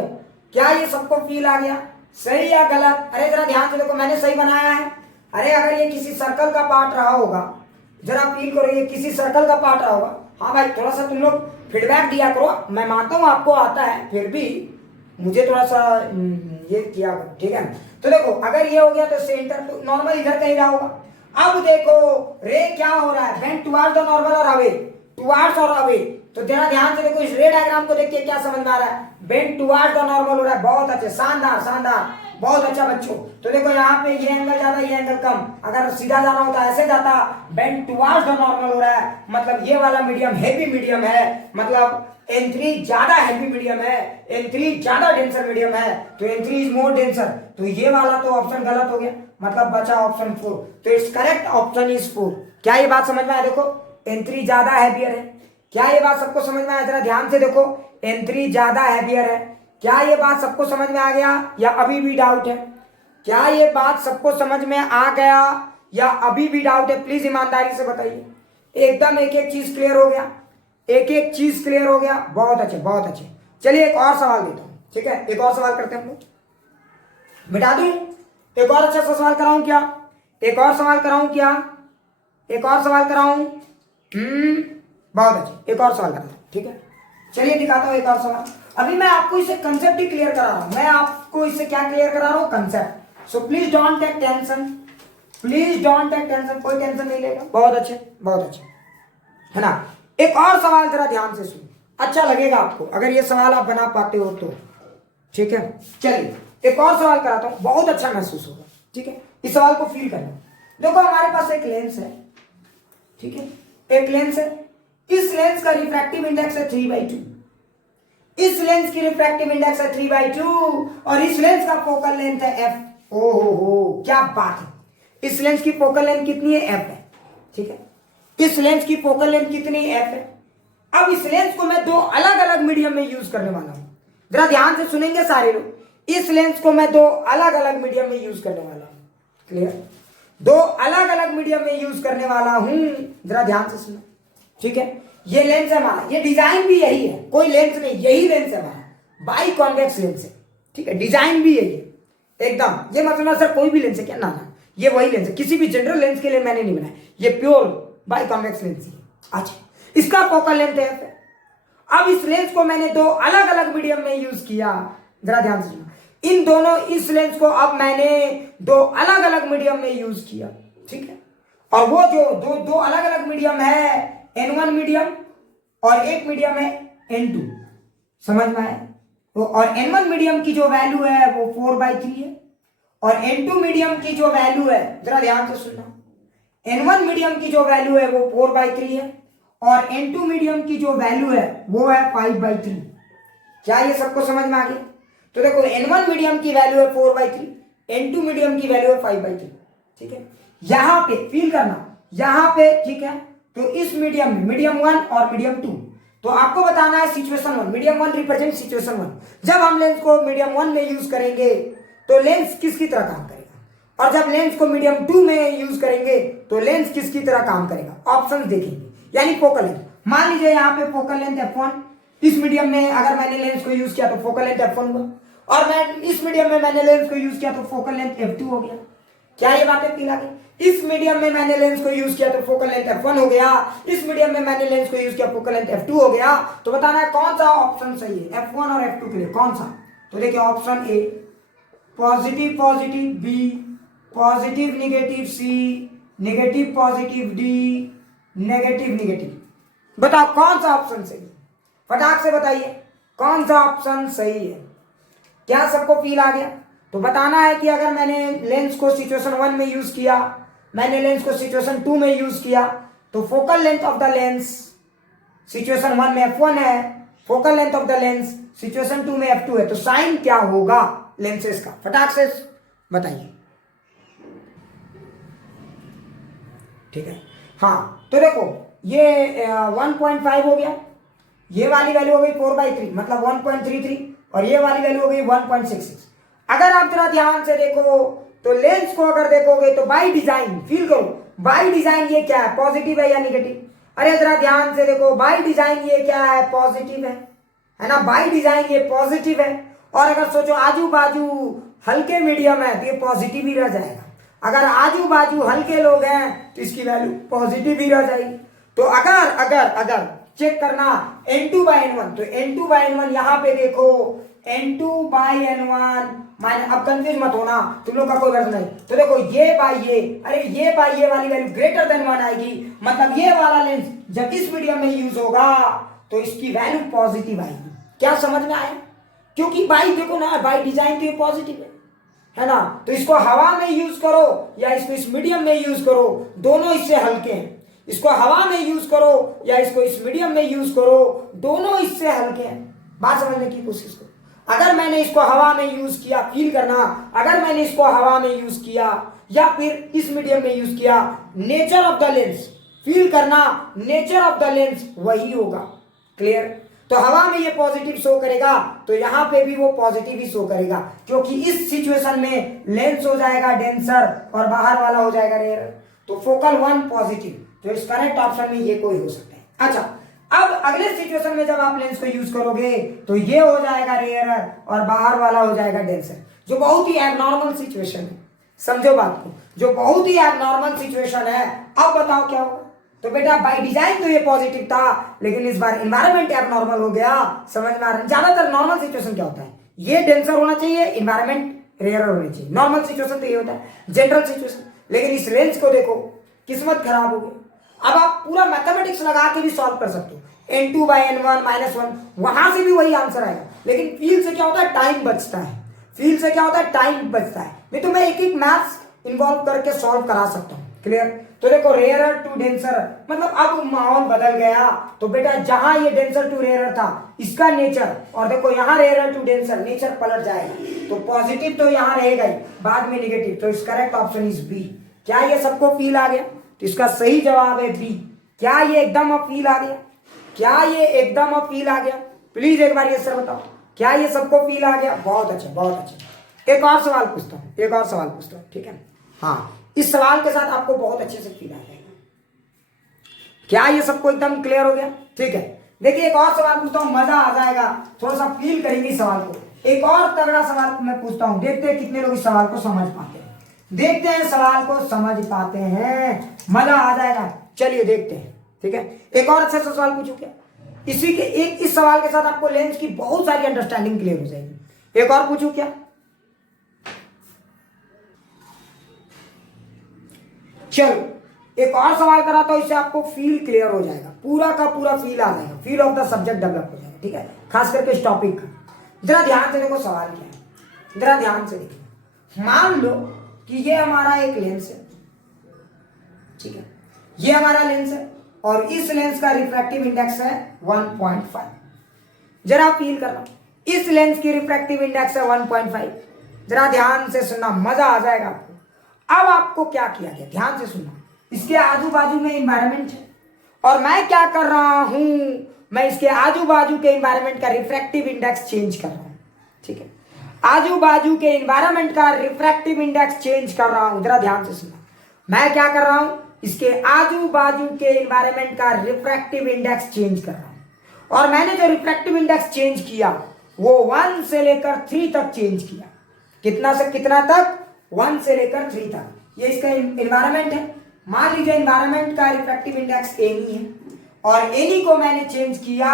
क्या ये सबको फील आ गया? सही या गलत? अरे जरा ध्यान से देखो, मैंने सही बनाया है। अरे अगर ये किसी सर्कल का पार्ट रहा होगा, जरा फील करो ये किसी सर्कल का पार्ट रहा होगा। हाँ भाई थोड़ा सा तुम लोग फीडबैक दिया करो, मैं मानता हूँ आपको आता है, फिर भी मुझे थोड़ा सा ये किया करो, ठीक है? तो देखो अगर ये हो गया तो सेंटर तो नॉर्मल इधर कहीं रहा होगा। अब देखो रे क्या हो रहा है, बेंड टुवर्ड्स द नॉर्मल और अवे, टुवर्ड्स और अवे। तो जरा ध्यान से देखो, इस रे डायग्राम को देखिए क्या समझ में आ रहा है, बेंड टुवर्ड्स द नॉर्मल हो रहा है। बहुत अच्छे, शानदार शानदार, बहुत अच्छा बच्चों। तो देखो यहाँ पे ये एंगल ज्यादा ये एंगल कम, अगर सीधा जाना होता ऐसे जाता, बेंड टुवर्ड्स द नॉर्मल हो रहा है, मतलब ये वाला मीडियम हैवी मीडियम है, मतलब n3 ज्यादा हैवी मीडियम है, n3 ज्यादा डेंसर मीडियम है, तो n3 इज मोर डेंसर। तो ये वाला तो ऑप्शन गलत हो गया, मतलब बचा ऑप्शन 4। तो इट्स करेक्ट ऑप्शन इज 4। क्या ये बात समझ में आया? देखो n3 ज्यादा हैवियर है। क्या ये बात सबको समझ में आया? जरा ध्यान से देखो, n3 ज्यादा हैवियर है। क्या ये बात सबको समझ में आ गया या अभी भी डाउट है? क्या ये बात सबको समझ में आ गया या अभी भी डाउट है? प्लीज ईमानदारी से बताइए। एकदम एक एक चीज क्लियर हो गया? एक एक चीज क्लियर हो गया? बहुत अच्छे बहुत अच्छे। चलिए एक और सवाल देता हूं, ठीक है? एक और सवाल करते हैं हम लोग। मिटा दूं? एक और अच्छा सा सवाल कराऊं क्या? एक और सवाल कराऊं क्या? एक और सवाल कराऊं? बहुत अच्छे, एक और सवाल कराता हूं, ठीक है? चलिए दिखाता हूं एक और सवाल। अभी मैं आपको इसे कंसेप्ट ही क्लियर करा रहा हूं, मैं आपको इसे क्या क्लियर करा रहा हूं? Concept. So please don't take tension, please don't take tension, कोई टेंशन नहीं लेगा। बहुत अच्छे बहुत अच्छे, है ना? एक और सवाल जरा ध्यान से सुनो, अच्छा लगेगा आपको अगर ये सवाल आप बना पाते हो तो, ठीक है? चलिए एक और सवाल कराता हूं, बहुत अच्छा महसूस होगा, ठीक है? इस सवाल को फील करना। देखो हमारे पास एक लेंस है, ठीक है? एक लेंस है, इस लेंस का रिफ्रैक्टिव इंडेक्स है 3/2, इस लेंस की रिफ्रैक्टिव इंडेक्स है 3/2 और इस लेंस का फोकल लेंथ है f। ओ हो क्या बात है, इस लेंस की फोकल लेंथ कितनी है? f है, ठीक है? इस लेंस की फोकल लेंथ कितनी f है। अब इस लेंस को मैं दो अलग अलग मीडियम में यूज करने वाला हूं, जरा ध्यान से सुनेंगे सारे लोग। इस लेंस को मैं दो अलग अलग मीडियम में यूज करने वाला हूं, क्लियर? दो अलग अलग मीडियम में यूज करने वाला हूं, जरा ध्यान से सुनो, ठीक है? ये लेंस है हमारा, ये डिजाइन भी यही है, कोई लेंस नहीं, यही लेंस है हमारा, बाई कॉन्वेक्स लेंस है, ठीक है? डिजाइन भी यही है एकदम। ये मतलब सर कोई भी लेंस है क्या? ना ना, ये वही लेंस है, किसी भी जनरल लेंस के लिए मैंने नहीं बनाया, ये प्योर बाई कॉन्वेक्स लेंस है। अच्छा इसका फोकल लेंथ एफ है। अब इस लेंस को मैंने दो अलग अलग मीडियम में यूज किया, जरा ध्यान से सुनो, इन दोनों इस लेंस को अब मैंने दो अलग अलग मीडियम में यूज किया, ठीक है। और वो जो दो अलग अलग मीडियम है, N1 मीडियम और एक मीडियम है N2, समझ में आया? तो और N1 मीडियम की जो वैल्यू है वो 4/3 है और N2 मीडियम की जो वैल्यू है, जरा ध्यान से सुनना, N1 मीडियम की जो वैल्यू है वो 4/3 है और N2 मीडियम की जो वैल्यू है वो है 5/3। क्या ये सबको समझ में आ गया? तो देखो N1 मीडियम की वैल्यू है 4/3, N2 मीडियम की वैल्यू है 5/3, ठीक है। यहां पे फील करना, यहां पे, ठीक है। तो इस मीडियम में मीडियम 1 और मीडियम 2, तो आपको बताना है सिचुएशन 1, मीडियम 1 रिप्रेजेंट सिचुएशन 1। जब हम लेंस को मीडियम 1 में यूज करेंगे तो लेंस किसकी तरह काम करेगा, और जब लेंस को मीडियम 2 में यूज करेंगे तो लेंस किसकी तरह काम करेगा, ऑप्शन देखेंगे, यानी फोकल लेंथ। मान लीजिए यहाँ पे फोकल लेंथ f1, इस मीडियम में अगर मैंने लेंस को यूज किया तो फोकल लेंथ f1 हुआ, और मैं इस मीडियम में मैंने लेंस को यूज किया तो फोकल लेंथ f2 हो गया। क्या ये बातें फील आ गई? इस मीडियम में मैंने लेंस को यूज किया तो फोकल लेंथ f1 हो गया, इस मीडियम में मैंने लेंस को यूज किया फोकल लेंथ f2 हो गया। तो बताना है कौन सा ऑप्शन सही है f1 और f2 के लिए, कौन सा? तो देखिए option A positive positive, B positive negative, C negative positive, D negative negative. बताओ कौन सा ऑप्शन सही है, फटाक से बताइए कौन सा ऑप्शन सही है। क्या सबको फील आ गया? तो बताना है कि अगर मैंने लेंस को सिचुएशन 1 में यूज किया, मैंने लेंस को सिचुएशन 2 में यूज किया, तो focal length of the lens situation 1 में f1 है, focal length of the lens situation 2 में f2 है, तो साइन क्या होगा लेंसेज का, फटाक से बताइए। ठीक है, हाँ तो देखो ये 1.5 हो गया, ये वाली वैल्यू हो गई 4/3 मतलब 1.33, और ये वाली वैल्यू हो गई 1.66। अगर आप जरा ध्यान से देखो तो लेंस को अगर देखोगे तो बाय डिजाइन, फील करो, बाय डिजाइन ये क्या है, पॉजिटिव है या निगेटिव? अरे जरा ध्यान से देखो, बाय डिजाइन ये क्या है, पॉजिटिव है ना, बाय डिजाइन ये पॉजिटिव है। और अगर सोचो आजू बाजू हल्के मीडियम है तो ये पॉजिटिव ही रह जाएगा, अगर आजू बाजू हल्के लोग हैं तो इसकी वैल्यू पॉजिटिव ही रह जाएगी। तो अगर अगर अगर चेक करना N2/N1, तो N2/N1 यहां पे देखो N2/N1 माइनस, अब कंफ्यूज मत होना, तुम लोग का कोई गलत नहीं। तो देखो ये बाय ये, अरे ये बाय ये वाली वैल्यू ग्रेटर देन 1 आएगी, मतलब ये वाला लेंस जब इस मीडियम में यूज होगा तो इसकी वैल्यू पॉजिटिव आएगी। क्या समझ में आया? क्योंकि बाय देखो ना, बाय डिजाइन तो ये पॉजिटिव है ना, तो इसको हवा में यूज करो या इसको इस मीडियम में यूज करो, दोनों इससे हल्के हैं। इसको हवा में यूज करो या इसको इस मीडियम में यूज करो, दोनों इससे हल्के हैं। बात समझने की कोशिश करो। अगर मैंने इसको हवा में यूज किया, फील करना, अगर मैंने इसको हवा में यूज किया या फिर इस मीडियम में यूज किया, nature of the lens, feel करना, नेचर ऑफ द लेंस वही होगा। क्लियर? तो हवा में ये पॉजिटिव शो करेगा तो यहां पे भी वो पॉजिटिव ही शो करेगा, क्योंकि इस सिचुएशन में लेंस हो जाएगा डेंसर और बाहर वाला हो जाएगा रेयर। तो फोकल 1 पॉजिटिव, तो इस करेक्ट ऑप्शन में ये कोई हो सकता है। अच्छा, अब अगले सिचुएशन में जब आप लेंस को यूज करोगे तो ये हो जाएगा रेयर और बाहर वाला हो जाएगा डेंसर, जो बहुत ही एबनॉर्मल सिचुएशन है। समझो बात को, जो बहुत ही एबनॉर्मल सिचुएशन है। अब बताओ क्या होगा? तो बेटा बाय डिजाइन तो ये पॉजिटिव था, लेकिन इस बार एनवायरनमेंट एबनॉर्मल हो गया। समझ में आ रहा है? ज्यादातर नॉर्मल सिचुएशन क्या होता है, ये डेंसर होना चाहिए, एनवायरनमेंट रेयर होनी चाहिए। नॉर्मल सिचुएशन तो ये होता है, जनरल सिचुएशन। लेकिन इस लेंस को देखो, किस्मत खराब हो गई। अब आप पूरा मैथमेटिक्स लगा के भी सॉल्व कर सकते हो, N2/N1 -1, वहां से भी वही आंसर आएगा। लेकिन फील से क्या होता है, टाइम बचता है। फील से क्या होता है, टाइम बचता है। नहीं तो मैं एक एक मैथ्स इन्वॉल्व करके सॉल्व करा सकता हूँ। क्लियर? तो देखो रेयर टू डेंसर, मतलब अब माहौल बदल गया। तो बेटा जहां ये डेंसर टू रेयर था, इसका नेचर, और देखो यहाँ रेयर टू डेंसर, नेचर पलट जाएगा। तो पॉजिटिव तो यहाँ रहेगा ही, बाद में निगेटिव। तो इस करेक्ट ऑप्शन इज बी। क्या ये सबको फील आ गया? तो इसका सही जवाब है बी। क्या ये एकदम फील आ गया? क्या ये एकदम फील आ गया? प्लीज एक बार ये सर बताओ, क्या ये सबको फील आ गया? बहुत अच्छा, बहुत अच्छा। एक और सवाल पूछता हूँ, एक और सवाल पूछता हूँ, ठीक है? हाँ, इस सवाल के साथ आपको बहुत अच्छे से फील आ जाएगा। क्या ये सबको एकदम क्लियर हो गया? ठीक है, देखिए एक और सवाल पूछता हूँ, मजा आ जाएगा, थोड़ा सा फील करेंगे इस सवाल को। एक और तगड़ा सवाल मैं पूछता हूँ, देखते हैं कितने लोग इस सवाल को समझ पाते हैं। देखते हैं सवाल को समझ पाते हैं, मजा आ जाएगा। चलिए देखते हैं, ठीक है, एक और अच्छा सा सवाल पूछूं क्या? इसी के एक इस सवाल के साथ आपको लेंस की बहुत सारी अंडरस्टैंडिंग क्लियर हो जाएगी। एक और पूछूं क्या? चलो एक और सवाल कराता हूं, इससे आपको फील क्लियर हो जाएगा, पूरा का पूरा फील आ जाएगा, feel of the subject develop हो जाएगा। ठीक है, खास करके इस टॉपिक का जरा ध्यान से देखो सवाल क्या है, जरा ध्यान से देखो। मान लो कि ये हमारा एक लेंस है, ठीक है, ये हमारा लेंस है और इस लेंस का रिफ्रैक्टिव इंडेक्स है 1.5। जरा फील करना, इस लेंस की रिफ्रैक्टिव इंडेक्स है 1.5। जरा ध्यान से सुनना, मजा आ जाएगा आपको। अब आपको क्या किया गया, ध्यान से सुनना। इसके आजू बाजू में एनवायरनमेंट है और मैं क्या कर रहा हूं, मैं इसके आजू बाजू के एनवायरनमेंट का रिफ्रैक्टिव इंडेक्स चेंज कर रहा हूं। ठीक है, आजू बाजू के एनवायरनमेंट का रिफ्रैक्टिव इंडेक्स चेंज कर रहा हूं। जरा ध्यान से सुनना, मैं क्या कर रहा हूं, इसके आजू बाजू के एनवायरनमेंट का रिफ्रैक्टिव इंडेक्स चेंज कर रहा हूं। और मैंने जो रिफ्रैक्टिव इंडेक्स चेंज किया वो 1 से लेकर 3 तक चेंज किया। कितना से कितना तक? 1 से लेकर 3 तक। ये इसका एनवायरनमेंट है। मान लीजिए एनवायरनमेंट का रिफ्रैक्टिव इंडेक्स एनी है और एनी को मैंने चेंज किया,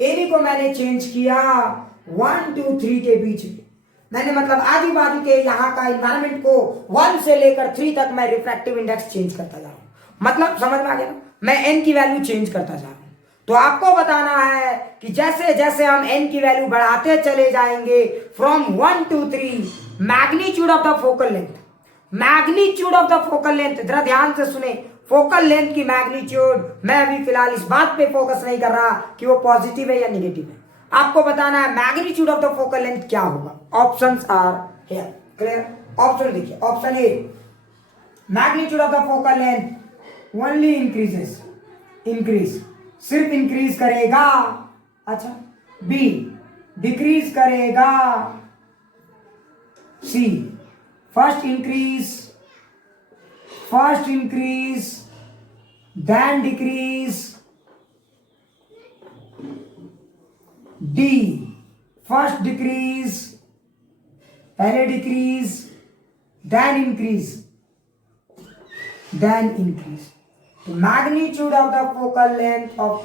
एनी को मैंने चेंज किया 1 2 3 के बीच में। मैंने मतलब आजू बाजू के यहाँ का एनवायरनमेंट को 1 से लेकर 3 तक मैं रिफ्रैक्टिव इंडेक्स चेंज करता जा रहा हूँ। मतलब समझ में आ गया ना, मैं एन की वैल्यू चेंज करता जा रहा हूँ। तो आपको बताना है कि जैसे जैसे हम एन की वैल्यू बढ़ाते चले जाएंगे from 1 to 3, magnitude of the focal length, magnitude of the focal length, जरा ध्यान से सुने, फोकल लेंथ की मैग्नीट्यूड, मैं अभी फिलहाल इस बात पे फोकस नहीं कर रहा कि वो पॉजिटिव है या निगेटिव है, आपको बताना है magnitude of the focal length क्या होगा। Options are here, clear? Option देखिए, option A, magnitude of the focal length only increases, increase, सिर्फ इंक्रीज करेगा। अच्छा, बी, डिक्रीज करेगा। C, first increase then decrease. D, first decrease, पहले decrease then increase, then increase. Magnitude of the focal length of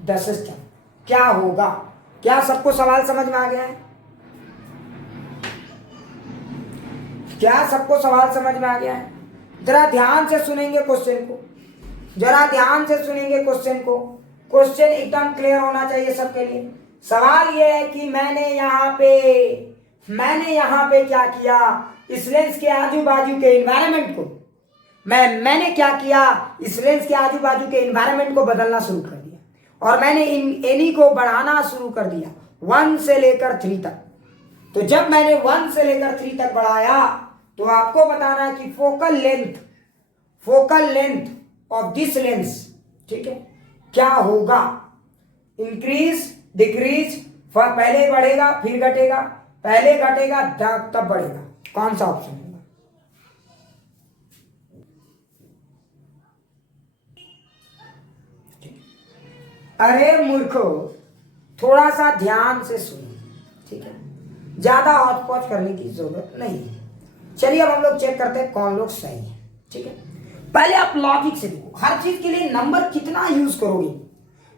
the system क्या होगा? क्या सबको सवाल समझ में आ गया है? क्या सबको सवाल समझ में आ गया है? जरा ध्यान से सुनेंगे क्वेश्चन को, जरा ध्यान से सुनेंगे क्वेश्चन को। क्वेश्चन एकदम क्लियर होना चाहिए सबके लिए। सवाल यह है कि मैंने यहाँ पे क्या किया, इस लेंस के आजू बाजू के एनवायरनमेंट को मैंने क्या किया, इस लेंस के आजू बाजू के एनवायरनमेंट को बदलना शुरू कर दिया और मैंने इन एनी को बढ़ाना शुरू कर दिया 1 से लेकर 3 तक। तो जब मैंने 1 से लेकर 3 तक बढ़ाया तो आपको बताना है कि focal length of this lens, ठीक है, क्या होगा? इंक्रीज, डिक्रीज, पहले बढ़ेगा फिर घटेगा, पहले घटेगा तब बढ़ेगा, कौन सा ऑप्शन होगा? अरे मूर्खो, थोड़ा सा ध्यान से सुनो, ठीक है, ज्यादा हौच-पौच करने की जरूरत नहीं है। चलिए अब हम लोग चेक करते हैं कौन लोग सही है। ठीक है, पहले आप लॉजिक से देखो, हर चीज के लिए नंबर कितना यूज करोगे,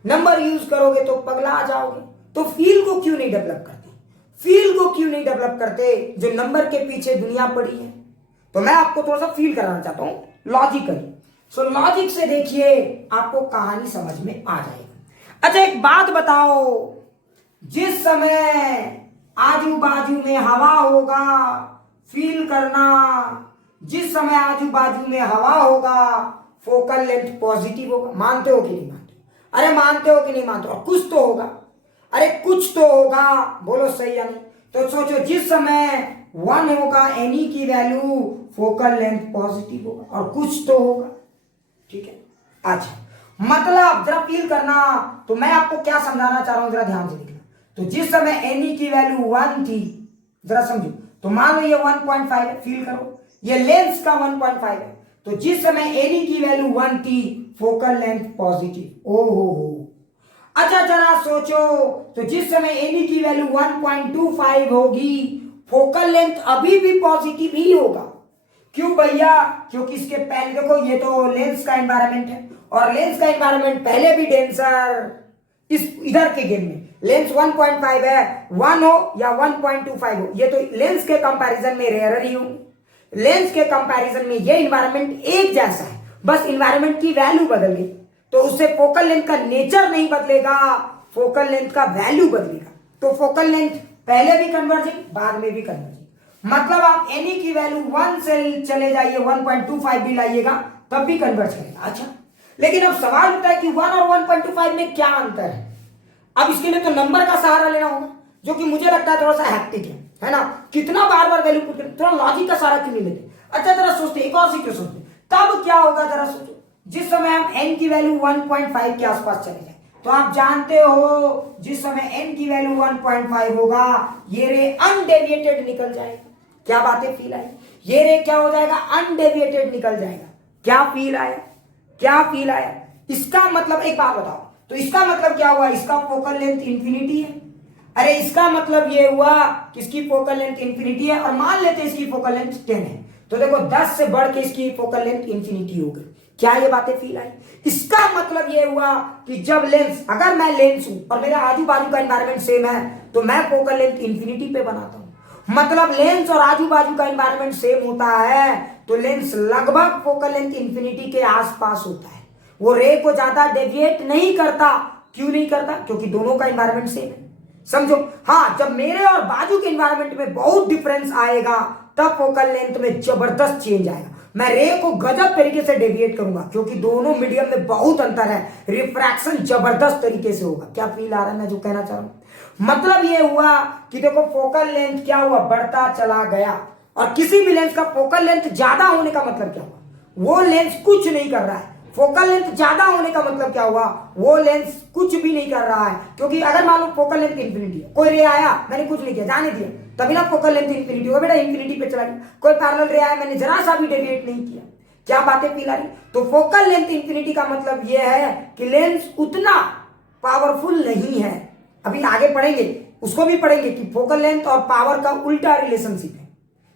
नंबर यूज करोगे तो पगला जाओगे। तो फील को क्यों नहीं डेवलप करते, फील को क्यों नहीं डेवलप करते जो नंबर के पीछे दुनिया पड़ी है? तो मैं आपको थोड़ा सा फील कराना चाहता हूं लॉजिकली। सो लॉजिक से देखिए, आपको कहानी समझ में आ जाएगी। अच्छा एक बात बताओ, जिस समय आजू बाजू में हवा होगा, फील करना, जिस समय आजू बाजू में हवा होगा फोकल लेंथ पॉजिटिव होगा। मानते हो कि नहीं मानते? अरे मानते हो कि नहीं मानते हो? कुछ तो होगा, अरे कुछ तो होगा, बोलो सही या नहीं? तो सोचो, जिस समय 1 होगा एनी की वैल्यू, फोकल लेंथ पॉजिटिव होगा और कुछ तो होगा। ठीक है, अच्छा मतलब जरा फील करना, तो मैं आपको क्या समझाना चाह रहा हूं, जरा ध्यान से देखना। तो जिस समय एनी की वैल्यू 1 थी, जरा समझो, तो मान लो ये 1.5 है, फील करो, ये लेंस का 1.5 है, तो जिस समय एनी की वैल्यू 1 थी, फोकल लेंथ पॉजिटिव। ओहो, अच्छा जरा सोचो, तो जिस समय एनी की वैल्यू 1.25 होगी, फोकल लेंथ अभी भी पॉजिटिव ही होगा। क्यों भैया? क्योंकि इसके पहले देखो, ये तो लेंस का एनवायरनमेंट है और लेंस का एनवायरनमेंट पहले भी डेंसर, इस इधर के गेम में लेंस 1.5 है, 1 हो या 1.25 हो, ये तो लेंस के कंपैरिजन में रेयर ही होंगे। लेंस के कंपैरिजन में ये इन्वायरमेंट एक जैसा है, बस इन्वायरमेंट की वैल्यू बदल गई, तो उससे फोकल लेंथ का नेचर नहीं बदलेगा, फोकल लेंथ का वैल्यू बदलेगा। तो फोकल लेंथ पहले भी कन्वर्जिंग, बाद में भी कन्वर्जिंग, मतलब आप एनी की वैल्यू 1 से चले जाइए 1.25 भी लाइएगा तब भी कन्वर्ज करेगा। अच्छा, लेकिन अब सवाल उठता है कि 1 और 1.25 में क्या अंतर है। अब इसके लिए तो नंबर का सहारा लेना होगा, जो कि मुझे लगता है थोड़ा सा हैप्टिक है ना। कितना बार बार वैल्यू पुट करें, थोड़ा लॉजिक का सहारा क्यों नहीं लेते। अच्छा जरा सोचते, एक और सीक्वेंस सोचते, तब क्या होगा जरा सोचो। जिस समय हम n की वैल्यू 1.5 के आसपास चले जाए, तो आप जानते हो जिस समय n की वैल्यू 1.5 होगा, ये रे अनडेविएटेड निकल जाएगा। क्या बातें फील आई, ये रे क्या हो जाएगा, अनडेविएटेड निकल जाएगा। क्या फील आया, क्या फील आया। इसका मतलब एक बात बताओ, तो इसका मतलब क्या हुआ, इसका फोकल लेंथ इंफिनिटी है। अरे इसका मतलब ये हुआ कि इसकी फोकल लेंथ इंफिनिटी है, और मान लेते हैं इसकी फोकल लेंथ 10 है, तो देखो 10 से बढ़ के इसकी फोकल लेंथ इंफिनिटी हो गई। क्या ये बातें फील आई। इसका मतलब ये हुआ कि जब लेंस, अगर मैं लेंस हूं और मेरा आजू बाजू का एनवायरनमेंट सेम है, तो मैं फोकल लेंथ इंफिनिटी पे बनाता हूं। मतलब लेंस और आजू बाजू का एनवायरनमेंट सेम होता है, तो लेंस लगभग फोकल लेंथ इंफिनिटी के आसपास होता है। वो रे को ज्यादा डेविएट नहीं करता। क्यों नहीं करता, क्योंकि दोनों का एनवायरनमेंट सेम है। समझो, हाँ, जब मेरे और बाजू के एनवायरनमेंट में बहुत डिफरेंस आएगा, तब फोकल लेंथ में जबरदस्त चेंज आएगा। मैं रे को गजब तरीके से डेविएट करूंगा, क्योंकि दोनों मीडियम में बहुत अंतर है, रिफ्रैक्शन जबरदस्त तरीके से होगा। क्या फील आ रहा है मैं जो कहना चाह रहा हूं। मतलब ये हुआ कि देखो फोकल लेंथ क्या हुआ, बढ़ता चला गया। और किसी भी लेंस का फोकल लेंथ ज्यादा होने का मतलब क्या हुआ, वो लेंस कुछ नहीं कर रहा है। फोकल लेंथ ज्यादा होने का मतलब क्या हुआ, वो लेंस कुछ भी नहीं कर रहा है। क्योंकि अगर मान लो फोकल लेंथ इंफिनिटी है, कोई रे आया, मैंने कुछ नहीं किया, जाने दिया, तभी ना फोकल लेंथ इंफिनिटी हो बेटा, इंफिनिटी पे चला गया। कोई पैरेलल रे आया, मैंने जरा सा भी डेविएट नहीं किया। क्या बातें फील आ रही। तो फोकल लेंथ इंफिनिटी का मतलब यह है कि लेंस उतना पावरफुल नहीं है। अभी आगे पढ़ेंगे, उसको भी पढ़ेंगे कि फोकल लेंथ और पावर का उल्टा रिलेशनशिप है,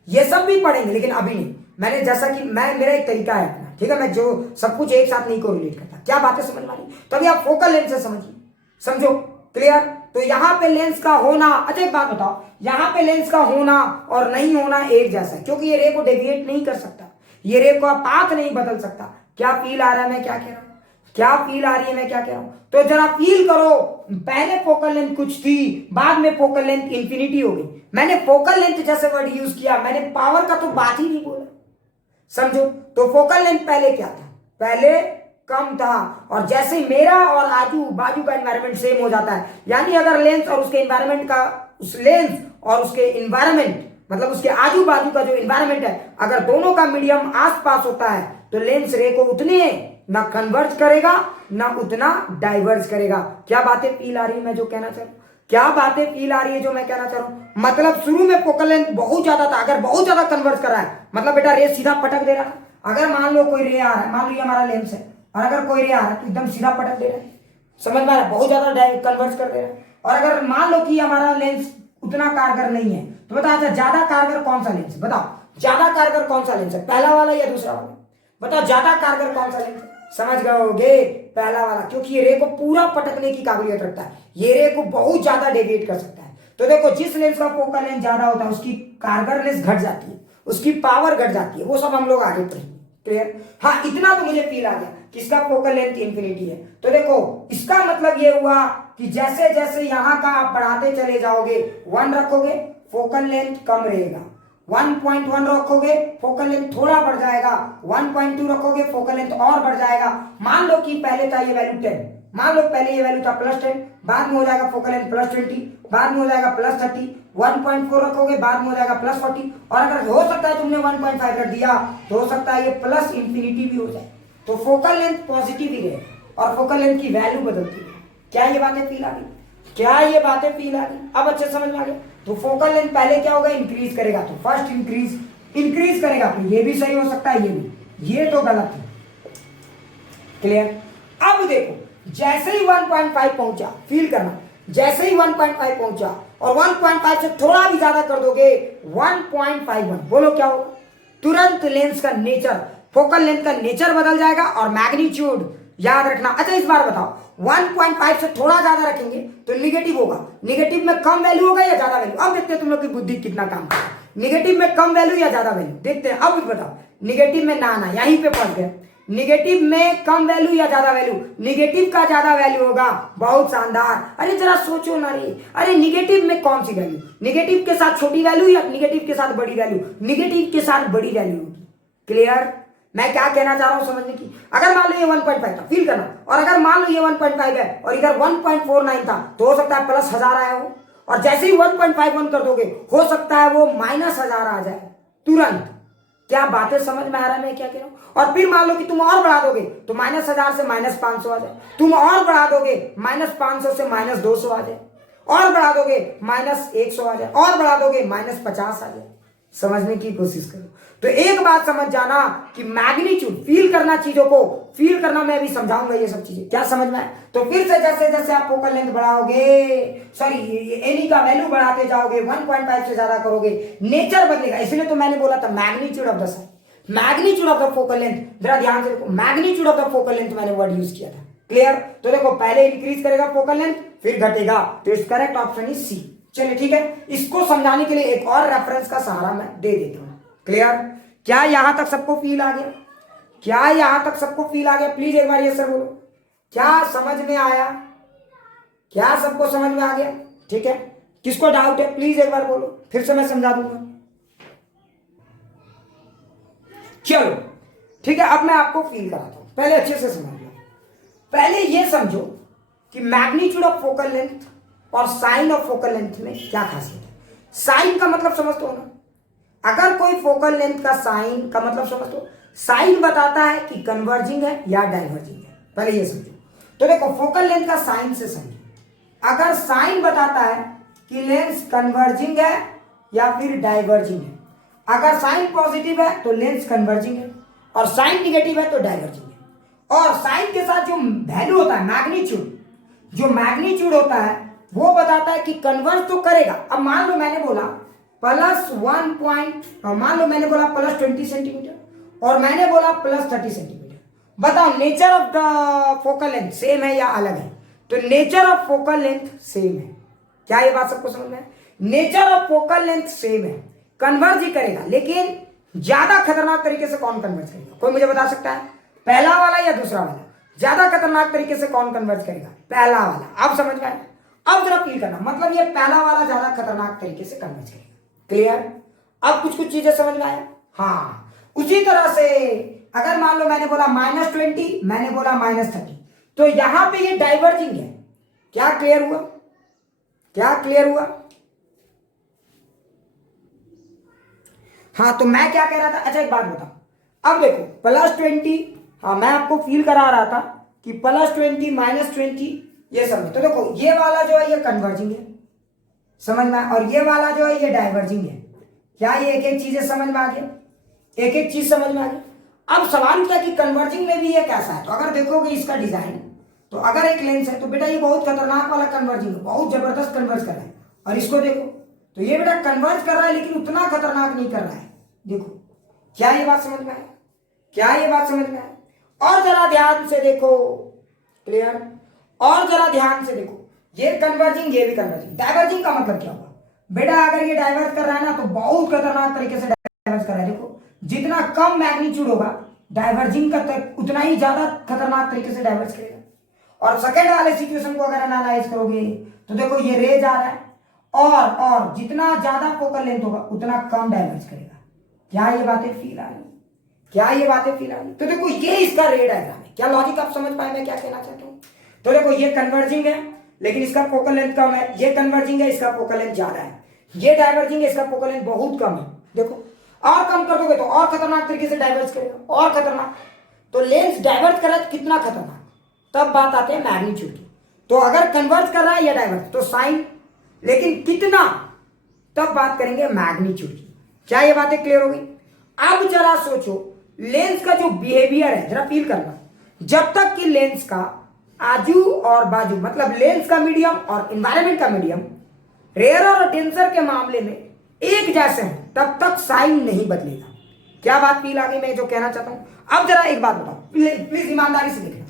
ये सब भी पढ़ेंगे, लेकिन अभी नहीं। मैंने जैसा कि मेरा एक तरीका है अपना, ठीक है, मैं जो सब कुछ एक साथ नहीं कोरिलेट करता। क्या बातें समझ में आ रही, तभी आप फोकल लेंथ से समझिए, समझो, क्लियर। तो यहां पे लेंस का होना, अच्छा एक बात बताओ, यहां पे लेंस का होना और नहीं होना एक जैसा है, क्योंकि ये रे को डेविएट नहीं कर सकता, ये रे को पाथ नहीं बदल सकता। क्या फील आ रहा है मैं क्या कह रहा हूं, क्या फील आ रही है मैं क्या कह रहा हूं। तो जरा फील करो, पहले फोकल लेंथ कुछ थी, बाद में फोकल लेंथ इंफिनिटी हो गई। मैंने फोकल लेंथ जैसे वर्ड यूज किया, मैंने पावर का तो बात ही नहीं बोला। समझो, तो फोकल लेंथ पहले क्या था, पहले कम था, और जैसे मेरा और आजू बाजू का एनवायरनमेंट सेम हो जाता है, यानी अगर लेंस और उसके एनवायरनमेंट का, उस लेंस और उसके एनवायरनमेंट मतलब उसके आजू बाजू का जो एनवायरनमेंट है, अगर दोनों का मीडियम आसपास होता है, तो लेंस रे को उतने ना कन्वर्ज करेगा ना उतना डाइवर्ज करेगा। क्या बातें फील आ रही है मैं जो कहना चाह रहा हूं, क्या बातें फील आ रही है जो मैं कहना चाह रहा हूं। मतलब शुरू में फोकल लेंथ बहुत ज्यादा था, अगर बहुत ज्यादा कन्वर्ज कर रहा है, मतलब बेटा रे सीधा पटक दे रहा है। अगर मान लो कोई रे आ रहा है, मान लो ये हमारा लेंस है, और अगर कोई रे आ रहा है तो एकदम सीधा पटक दे रहा है, समझ में आ रहा है, बहुत ज्यादा कन्वर्ज कर दे रहा है। और अगर मान लो कि हमारा लेंस उतना कारगर नहीं है, तो बताओ अच्छा ज्यादा कारगर कौन सा लेंस है, बताओ ज्यादा कारगर कौन सा लेंस है, पहला वाला या दूसरा वाला, बताओ ज्यादा कारगर कौन सा लेंस है। समझ गए, पहला वाला, क्योंकि ये रे को पूरा पटकने की काबिलियत रखता है, ये रे को बहुत ज्यादा डेविएट कर सकता है। तो देखो जिस लेंस का फोकल लेंथ ज्यादा होता है, उसकी कारगरनेस घट जाती है, उसकी पावर घट जाती है, वो सब हम लोग आगे पढ़ेंगे। क्लियर, हाँ इतना तो मुझे फील आ गया कि इसका फोकल लेंथ इंफिनिटी है। तो देखो इसका मतलब ये हुआ कि जैसे जैसे यहां का आप बढ़ाते चले जाओगे, 1 रखोगे फोकल लेंथ कम रहेगा, 1.1 रखोगे फोकल लेंथ थोड़ा बढ़ जाएगा, 1.2 रखोगे फोकल लेंथ और बढ़ जाएगा। मान लो कि पहले था ये वैल्यू 10, मान लो पहले ये वैल्यू था +10, बाद में हो जाएगा फोकल लेंथ +20, बाद में हो जाएगा +30, 1.4 रखोगे बाद में हो जाएगा +40, और अगर हो सकता है तुमने 1.5 रख दिया तो हो सकता है ये प्लस इंफिनिटी भी हो जाए। तो फोकल लेंथ पॉजिटिव ही रहे और फोकल लेंथ की वैल्यू बदलती है। क्या ये बातें फील आ गई, क्या ये बातें फील आ गई, अब अच्छे समझ में आ गया। तो फोकल लेंथ पहले क्या होगा, इंक्रीज करेगा, तो फर्स्ट इंक्रीज करेगा, तो ये भी सही हो सकता है, ये भी, ये तो गलत है। क्लियर, अब देखो जैसे ही 1.5 पहुंचा, फील करना, जैसे ही 1.5 पहुंचा और 1.5 से थोड़ा भी ज्यादा कर दोगे 1.51, बोलो क्या होगा, तुरंत लेंस का नेचर, फोकल लेंथ का नेचर बदल जाएगा और मैग्नीट्यूड याद रखना। अच्छा इस बार बताओ 1.5 से थोड़ा ज्यादा रखेंगे तो निगेटिव होगा, निगेटिव में कम वैल्यू होगा या ज्यादा वैल्यू? अब देखते हैं तुम लोग की बुद्धि कितना काम करता है। निगेटिव में कम वैल्यू या ज्यादा वैल्यू, देखते हैं। अब बताओ निगेटिव में ना आना, यहीं पे पहुंच गए। निगेटिव में कम वैल्यू या ज्यादा वैल्यू? निगेटिव का ज्यादा वैल्यू होगा। बहुत शानदार। अरे जरा सोचो ना रे, अरे निगेटिव में कौन सी वैल्यू? निगेटिव के साथ छोटी वैल्यू या निगेटिव के साथ बड़ी वैल्यू? निगेटिव के साथ बड़ी वैल्यू होगी। क्लियर? मैं क्या कहना चाह रहा हूं समझने की। अगर मान लो ये 1.5 था, फील करना, और अगर मान लो ये 1.5 है और इधर 1.49 था, तो हो सकता है प्लस 1000 आया हो, और जैसे ही 1.51 कर दोगे हो सकता है वो माइनस 1000 आ जाए तुरंत। क्या बातें समझ में आ रहा है मैं क्या कह रहा हूं? और फिर मान लो कि तुम और बढ़ा दोगे तो -1000 से -500 आ जाए, तुम और बढ़ा दोगे -500 से -200 आ जाए, और बढ़ा दोगे -100 आ जाए, और बढ़ा दोगे -50 आ जाए। समझने की कोशिश करो। तो एक बात समझ जाना कि मैग्नीट्यूड फील करना, चीजों को फील करना, मैं अभी समझाऊंगा ये सब चीजें। क्या समझ में आए? तो फिर से जैसे जैसे आप फोकल लेंथ बढ़ाओगे, सॉरी एनी का वैल्यू बढ़ाते जाओगे, 1.5 से ज्यादा करोगे, नेचर बदलेगा। इसलिए तो मैंने बोला था magnitude of the sign, magnitude of the focal length. जरा ध्यान से देखो, magnitude of the focal length मैंने वर्ड यूज किया था। क्लियर? तो देखो पहले इंक्रीज करेगा फोकल लेंथ, फिर घटेगा। तो इस करेक्ट ऑप्शन इज सी। चलिए ठीक है, इसको समझाने के लिए एक और रेफरेंस का सहारा मैं दे देता हूं। क्लियर? क्या यहां तक सबको फील आ गया? क्या यहां तक सबको फील आ गया? प्लीज एक बार ये सर बोलो, क्या समझ में आया? क्या सबको समझ में आ गया? ठीक है, किसको डाउट है प्लीज एक बार बोलो, फिर से मैं समझा दूंगा। चलो ठीक है, अब मैं आपको फील कराता हूं, पहले अच्छे से समझ लो। पहले ये समझो कि मैग्नीट्यूड ऑफ फोकल लेंथ और साइन ऑफ फोकल लेंथ में क्या खासियत है। साइन का मतलब समझते हो ना? अगर कोई फोकल लेंथ का साइन का मतलब समझते हो, साइन बताता है कि कन्वर्जिंग है या डाइवर्जिंग है। पहले ये समझो। तो देखो फोकल लेंथ का साइन से समझो। अगर साइन बताता है कि लेंस कन्वर्जिंग है या फिर डाइवर्जिंग है, अगर साइन पॉजिटिव है तो लेंस कन्वर्जिंग है, और साइन निगेटिव है तो डाइवर्जिंग है। और साइन के साथ जो वैल्यू होता है मैग्नीट्यूड, जो मैग्नीट्यूड होता है वो बताता है कि कन्वर्ज तो करेगा। अब मान लो मैंने बोला मान लो मैंने बोला +20 सेंटीमीटर और मैंने बोला +30 सेंटीमीटर। बताओ nature of the focal length same है या अलग है? तो nature of focal length same है। क्या ये बात सबको समझ में है? Nature of focal length same है, कन्वर्ज ही करेगा। लेकिन ज्यादा खतरनाक तरीके से कौन कन्वर्ज करेगा? कोई मुझे बता सकता है? पहला वाला या दूसरा वाला? ज्यादा खतरनाक तरीके से कौन कन्वर्ज करेगा? पहला वाला। अब समझ में आया? अब जरा फील करना, मतलब ये पहला वाला ज्यादा खतरनाक तरीके से कन्वर्ज करेगा। क्लियर? अब कुछ कुछ चीजें समझ में आया? हाँ, उसी तरह से अगर मान लो मैंने बोला -20, मैंने बोला -30, तो यहां पे ये डाइवर्जिंग है। क्या क्लियर हुआ? क्या क्लियर हुआ? हाँ, तो मैं क्या कह रहा था? अच्छा एक बात बताओ, अब देखो +20, हाँ मैं आपको फील करा रहा था कि +20 -20 ये सब। तो देखो ये वाला जो है ये कन्वर्जिंग है, समझ में? और ये वाला जो है ये डाइवर्जिंग है। क्या ये एक एक चीजें समझ में आ गया? एक एक चीज समझ में आ गई। अब सवाल क्या कि कन्वर्जिंग में भी ये कैसा है? तो अगर देखोगे इसका डिजाइन, तो अगर एक लेंस है तो बेटा ये बहुत खतरनाक वाला कन्वर्जिंग है, बहुत जबरदस्त कन्वर्ज कर रहा है। और इसको देखो तो ये बेटा कन्वर्ज कर रहा है लेकिन उतना खतरनाक नहीं कर रहा है। देखो, क्या ये बात समझ में आया? क्या ये बात समझ में आया? और जरा ध्यान से देखो। क्लियर? और जरा ध्यान से देखो, ये कन्वर्जिंग, ये भी कन्वर्जिंग। डाइवर्जिंग का मतलब क्या हुआ बेटा? अगर ये डाइवर्ज कर रहा है ना तो बहुत खतरनाक तरीके से डाइवर्ज कर रहा है। देखो जितना कम मैग्नीट्यूड होगा डाइवर्जिंग का उतना ही ज्यादा खतरनाक तरीके से डाइवर्ज करेगा। और सेकंड वाले सिचुएशन को अगर एनालाइज करोगे तो देखो ये रे जा रहा है, और जितना ज्यादा फोकल लेंथ होगा उतना कम डाइवर्ज करेगा। क्या ये बातें फील आ रही? क्या ये बातें फील आ रही? तो देखो ये इसका रे डायग्राम है। क्या लॉजिक आप समझ पाए मैं क्या कहना चाहता हूँ? तो देखो ये कन्वर्जिंग है लेकिन इसका फोकल लेंथ कम है, ये कन्वर्जिंग है इसका फोकल लेंथ ज्यादा है, ये डाइवर्जिंग है इसका फोकल लेंथ बहुत कम है। देखो और कम कर दोगे तो और खतरनाक तरीके से डाइवर्ज करेगा, और खतरनाक। तो लेंस डाइवर्ज कर रहा है कितना खतरनाक, तब बात आते हैं मैग्नीट्यूड की। तो अगर कन्वर्ज कर रहा है या डाइवर्ज तो साइन, लेकिन कितना, तब बात करेंगे मैग्नीट्यूड की। क्या ये बातें क्लियर हो गई? अब जरा सोचो लेंस का जो बिहेवियर है, जरा फील करना। जब तक कि लेंस का आजू और बाजू, मतलब लेंस का मीडियम और एनवायरनमेंट का मीडियम रेयर और डेंसर के मामले में एक जैसे हैं, तब तक साइन नहीं बदलेगा। क्या बात फील आ गई मैं जो कहना चाहता हूं? अब जरा एक बात बताओ, प्लीज ईमानदारी से देखना।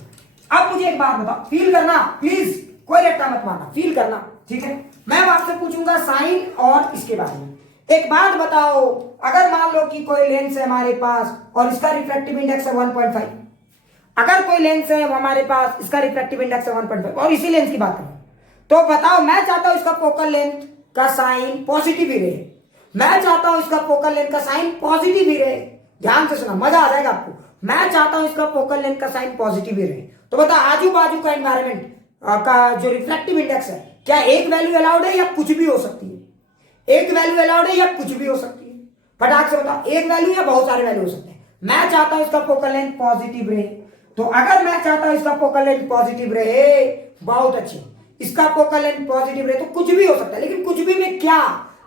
अब मुझे एक बात बताओ, फील करना प्लीज, कोई रट्टा मत मारना, फील करना, ठीक है। मैं अब आपसे पूछूंगा साइन और इसके बारे में। एक बात बताओ, अगर मान लो कि कोई लेंस है हमारे पास और इसका रिफ्रैक्टिव इंडेक्स है 1.5, अगर कोई लेंस है हमारे पास, इसका रिफ्रैक्टिव इंडेक्स है 1.5 और इसी लेंस की बात करूं, तो बताओ मैं चाहता हूं इसका फोकल लेंथ का साइन पॉजिटिव ही रहे, मैं चाहता हूं इसका फोकल लेंथ का साइन पॉजिटिव ही रहे। ध्यान से सुना, मजा आ जाएगा आपको। मैं चाहता हूं इसका फोकल लेंथ का साइन पॉजिटिव ही रहे, तो बता आजू बाजू का एनवायरमेंट का जो रिफ्रैक्टिव इंडेक्स है, क्या एक वैल्यू अलाउड है या कुछ भी हो सकती है? एक वैल्यू अलाउड है या कुछ भी हो सकती है? फटाक से बताओ, एक वैल्यू या बहुत सारे वैल्यू हो सकते हैं। मैं चाहता हूं इसका फोकल लेंथ पॉजिटिव रहे, तो अगर मैं चाहता हूं इसका फोकल लेंथ पॉजिटिव रहे, बहुत अच्छे, इसका फोकल लेंथ पॉजिटिव रहे तो कुछ भी हो सकता है, लेकिन कुछ भी में क्या?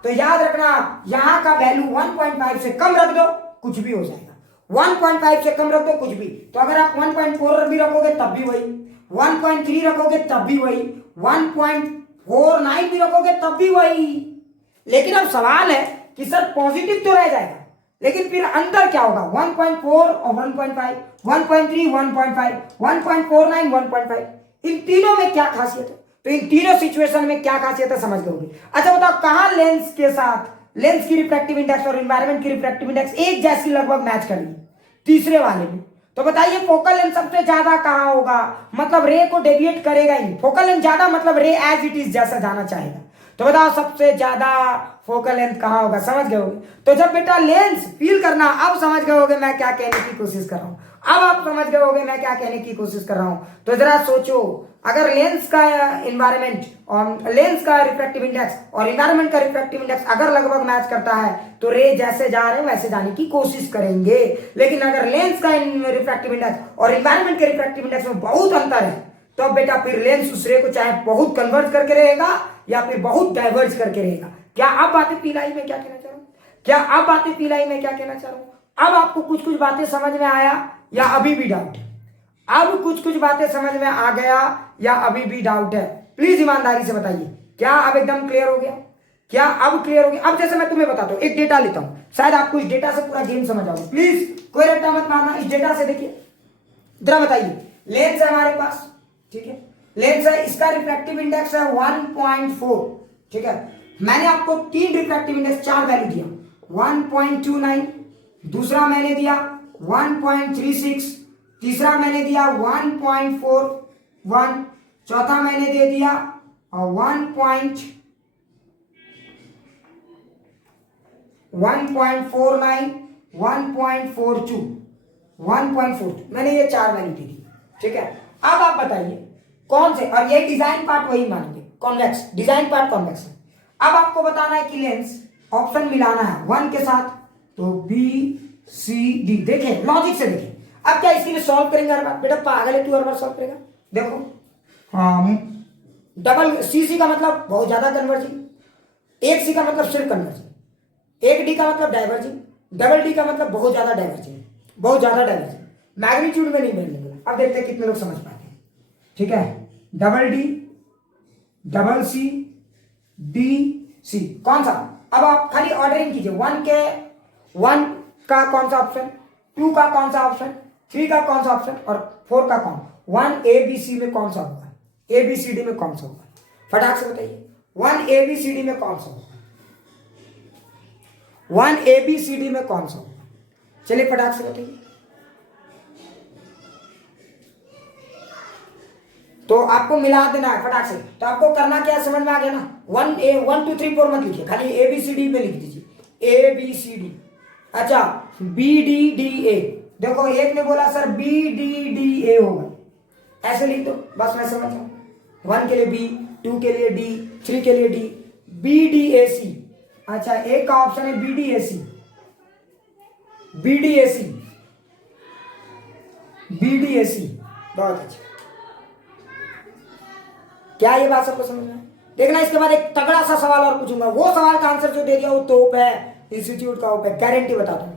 तो याद रखना, यहां का वैल्यू 1.5 से कम रख दो, कुछ भी हो जाएगा। 1.5 से कम रख दो, कुछ भी। तो अगर आप 1.4 भी रखोगे तब भी वही, 1.3 रखोगे तब भी वही, 1.49 भी रखोगे तब भी वही। लेकिन अब सवाल है कि सर पॉजिटिव तो रह जाएगा, लेकिन फिर अंतर क्या होगा? 1.4 और 1.5, 1.3, 1.5, 1.49, 1.5, इन तीनों में क्या खासियत है? तो इन तीनों सिचुएशन में क्या खासियत है समझ लोगे। अच्छा बताओ, कहां लेंस के साथ लेंस की रिफ्रैक्टिव इंडेक्स और एनवायरनमेंट की रिफ्रैक्टिव इंडेक्स एक जैसी लगभग मैच कर ली? तीसरे वाले में। तो बताइए फोकल लेंथ सबसे ज्यादा कहां होगा? मतलब रे को डेविएट करेगा ही, फोकल लेंथ ज्यादा मतलब रे एज इट इज जैसा जाना चाहेगा। तो बताओ सबसे ज्यादा फोकल लेंथ कहां होगा? समझ गए होगे। तो जब बेटा लेंस फील करना, अब समझ गए होगे मैं क्या कहने की कोशिश कर रहा हूं, अब आप समझ गए होगे मैं क्या कहने की कोशिश कर रहा हूं। तो जरा सोचो, अगर लेंस का एनवायरनमेंट और लेंस का रिफ्रैक्टिव इंडेक्स और एनवायरनमेंट का रिफ्रैक्टिव इंडेक्स अगर लगभग मैच करता है तो रे जैसे जा रहे हैं वैसे जाने की कोशिश करेंगे। लेकिन अगर लेंस का रिफ्रैक्टिव इंडेक्स और एनवायरनमेंट के रिफ्रैक्टिव इंडेक्स में बहुत अंतर है, तो बेटा फिर लेंस उस रे को चाहे बहुत कन्वर्ट करके रहेगा या फिर बहुत डाइवर्ज करके रहेगा। क्या आप बातें पीलाई में क्या कहना चाह रहा हूं? क्या आप बातें पीलाई में क्या कहना चाह रहा हूं? अब आपको कुछ कुछ बातें समझ में आया या अभी भी डाउट है? अब कुछ कुछ बातें समझ में आ गया या अभी भी डाउट है? प्लीज ईमानदारी से बताइए, क्या अब एकदम क्लियर हो गया? क्या अब क्लियर हो गया? अब जैसे मैं तुम्हें बताता हूं, एक डेटा लेता हूं, शायद आपको इस डेटा से पूरा गेम समझ आओगे। प्लीज कोई रट्टा मत मारना, इस डेटा से देखिए, जरा बताइए। लेंस है हमारे पास, ठीक है, लेंस है, इसका रिफ्रैक्टिव इंडेक्स है 1.4, ठीक है। मैंने आपको तीन रिफ्रैक्टिव इंडेक्स, चार वैल्यू दिया, 1.29, दूसरा मैंने दिया 1.36, तीसरा मैंने दिया 1.41, चौथा मैंने दे दिया 1.49, 1.42, 1.42, मैंने ये चार वैल्यू दे दी, ठीक है। अब आप बताइए कौन से, और ये डिजाइन पार्ट वही मानेंगे, कॉन्वेक्स, डिजाइन पार्ट कॉन्वेक्स है। अब आपको बताना है कि लेंस ऑप्शन मिलाना है 1 के साथ, तो बी सी डी, देखें लॉजिक से देखें। अब क्या इसके लिए सॉल्व करेंगे हर बार? बेटा पागल है तू, हर बार सॉल्व करेगा? देखो, हाँ, डबल सी सी का मतलब बहुत ज्यादा कन्वर्जिंग, एक सी का मतलब सिर्फ कन्वर्जिंग, एक डी का मतलब डाइवर्जिंग, डबल डी का मतलब बहुत ज्यादा डाइवर्जिंग, बहुत ज्यादा डाइवर्जिंग, मैग्नीट्यूड में नहीं मिलने वाला। अब देखते हैं कितने लोग समझ पाते हैं, ठीक है। Double D, double C, D C, कौन सा? अब आप खाली ऑर्डरिंग कीजिए, 1 का कौन सा ऑप्शन, 2 का कौन सा ऑप्शन, 3 का कौन सा ऑप्शन और 4 का कौन? 1 ए बी सी में कौन सा होगा? ए बी सी डी में कौन सा होगा? फटाक से बताइए, 1 ए बी सी डी में कौन सा होगा? 1 ए बी सी डी में कौन सा होगा? चलिए फटाक से बताइए। तो आपको मिला देना है फटाक से। तो आपको करना क्या है समझ में आ गया ना? 1 2 3 4 मत लिखिए, खाली ए बी सी डी में लिख दीजिए, ए बी सी डी। अच्छा, बी डी डी ए, देखो एक ने बोला sir B D D A होगा, ऐसे लिख दो, बस मैं समझ रहा हूं। 1 के लिए बी, 2 के लिए डी, 3 के लिए D, B D A C. अच्छा, एक का ऑप्शन है B D A C, B D A C, B D A C, बहुत अच्छा। क्या ये बात सबको समझ में है? देखना, इसके बाद एक तगड़ा सा सवाल और पूछूंगा, वो सवाल का आंसर जो दे दिया वो तोप है, इंस्टीट्यूट का होगा, गारंटी बताता हूं।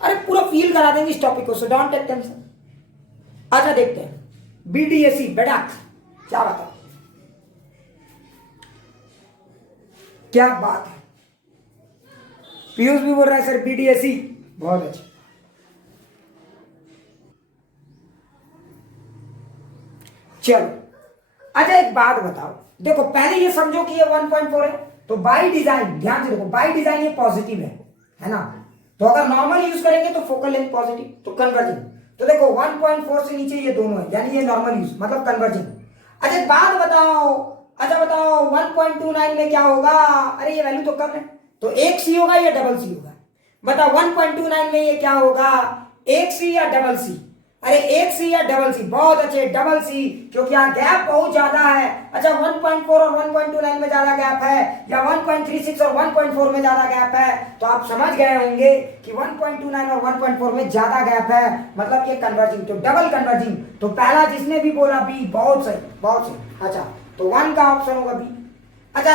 अरे पूरा फील करा देंगे इस टॉपिक को, सो डोंट टेक टेंशन। अच्छा देखते हैं, बीडीएसी बेटा क्या बात है, क्या बात है। पीयूष भी बोल रहा है सर बीडीएसी, बहुत अच्छा। चलो अच्छा एक बात बताओ, देखो पहले ये समझो कि ये 1.4 है, तो बाय डिजाइन ध्यान से देखो, बाय डिजाइन ये पॉजिटिव है ना। तो अगर नॉर्मल यूज करेंगे तो फोकल लेंथ पॉजिटिव, तो कन्वर्जिंग। तो देखो 1.4 से नीचे ये दोनों है, यानी ये नॉर्मल यूज मतलब कन्वर्जिंग। अच्छा एक बात बताओ, अच्छा बताओ 1.29 में क्या होगा? अरे ये वैल्यू तो कम है, तो एक सी होगा या डबल सी होगा? बताओ 1.29 में ये क्या होगा, एक सी या डबल सी? अरे एक सी या डबल सी? बहुत अच्छे, डबल सी, क्योंकि यहाँ गैप बहुत ज्यादा है। अच्छा 1.4 और 1.29 में ज्यादा गैप है, या 1.36 और 1.4 में ज्यादा गैप है, तो आप समझ गए होंगे कि 1.29 और 1.4 में ज्यादा गैप है, मतलब ये कन्वर्जिंग, तो डबल कन्वर्जिंग। तो पहला जिसने भी बोला बी, बहुत सही बहुत सही। अच्छा तो 1 का ऑप्शन होगा बी। अच्छा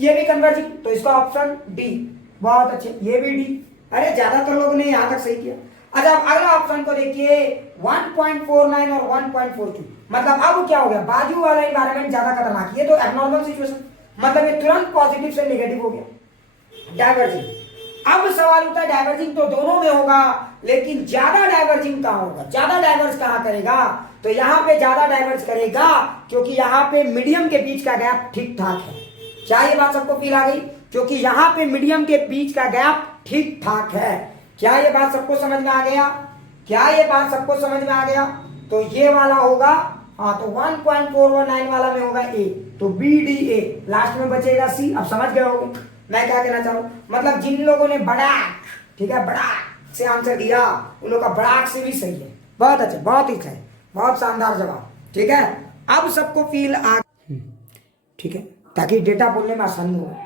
ये भी कन्वर्जिंग, तो इसका ऑप्शन डी, बहुत अच्छे, ये भी डी। अरे ज्यादातर लोगों ने यहां तक सही किया। अच्छा अब अगला ऑप्शन को देखिए, 1.49 और 1.42, मतलब अब क्या हो गया, बाजू वाला इन्वायरमेंट ज्यादा खतरनाक, ये तो एब्नॉर्मल सिचुएशन, मतलब ये तुरंत पॉजिटिव से नेगेटिव हो गया, डाइवर्जिंग। अब सवाल उठता है डाइवर्जिंग तो दोनों में होगा, लेकिन ज्यादा डाइवर्जिंग कहां होगा, ज्यादा डाइवर्स कहां करेगा? तो यहां पे ज्यादा डाइवर्स करेगा, क्योंकि यहां पे मीडियम के बीच का गैप ठीक ठाक है। क्या ये बात सबको फील आ गई? क्योंकि यहां पे मीडियम के बीच का गैप ठीक ठाक है। क्या ये बात सबको समझ में आ गया? क्या ये बात सबको समझ में आ गया? तो ये वाला होगा, हाँ तो 1.419 वाला में होगा ए, तो बी डी ए, लास्ट में बचेगा सी। अब समझ गए होंगे मैं क्या कहना चाह रहा हूं, मतलब जिन लोगों ने बड़ाक, ठीक है बड़ाक से आंसर दिया, उन लोगों का बड़ाक से भी सही है, बहुत अच्छा, बहुत ही है, बहुत शानदार जवाब। ठीक है अब सबको फील आ, ठीक है, ताकि डेटा बोलने में आसानी हो।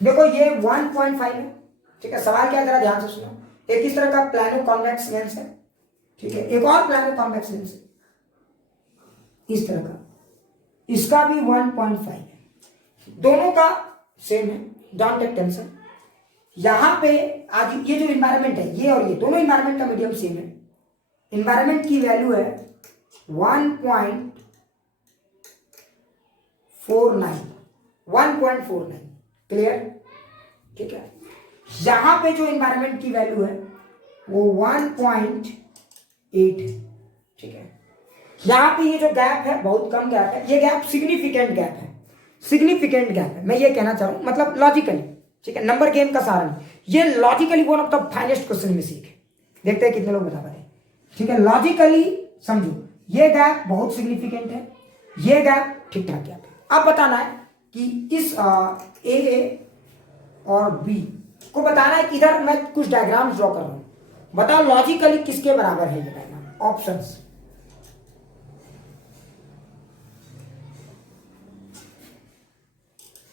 देखो ये 1.5 है, ठीक है, सवाल क्या है जरा ध्यान से सुनो। एक इस तरह का प्लानो कॉन्वेक्स लेंस है, ठीक है, एक और प्लानो कॉन्वेक्स लेंस है इस तरह का, इसका भी 1.5 है, दोनों का सेम है, डोंट टेक टेंशन। यहां पे आज ये जो इन्वायरमेंट है, ये और ये दोनों इन्वायरमेंट का मीडियम सेम है, इन्वायरमेंट की वैल्यू है 1.49, क्लियर? ठीक है, यहां पे जो इन्वायरमेंट की वैल्यू है वो 1.8, ठीक है। यहां पे ये जो गैप है बहुत कम गैप है, ये गैप सिग्निफिकेंट गैप है, सिग्निफिकेंट गैप है, मैं ये कहना चाह रहा हूं, मतलब लॉजिकली, ठीक है, नंबर गेम का सारा नहीं, ये logically one of the finest question में सीख, देखते हैं कितने लोग बता पाते, ठीक है। लॉजिकली समझो, ये गैप बहुत सिग्निफिकेंट है, ये गैप ठीक ठाक गैप है। अब बताना है कि इस ए और बी को बताना है कि इधर मैं कुछ डायग्राम ड्रॉ कर रहा हूं, बताओ लॉजिकली किसके बराबर है ये डायग्राम? ऑप्शंस,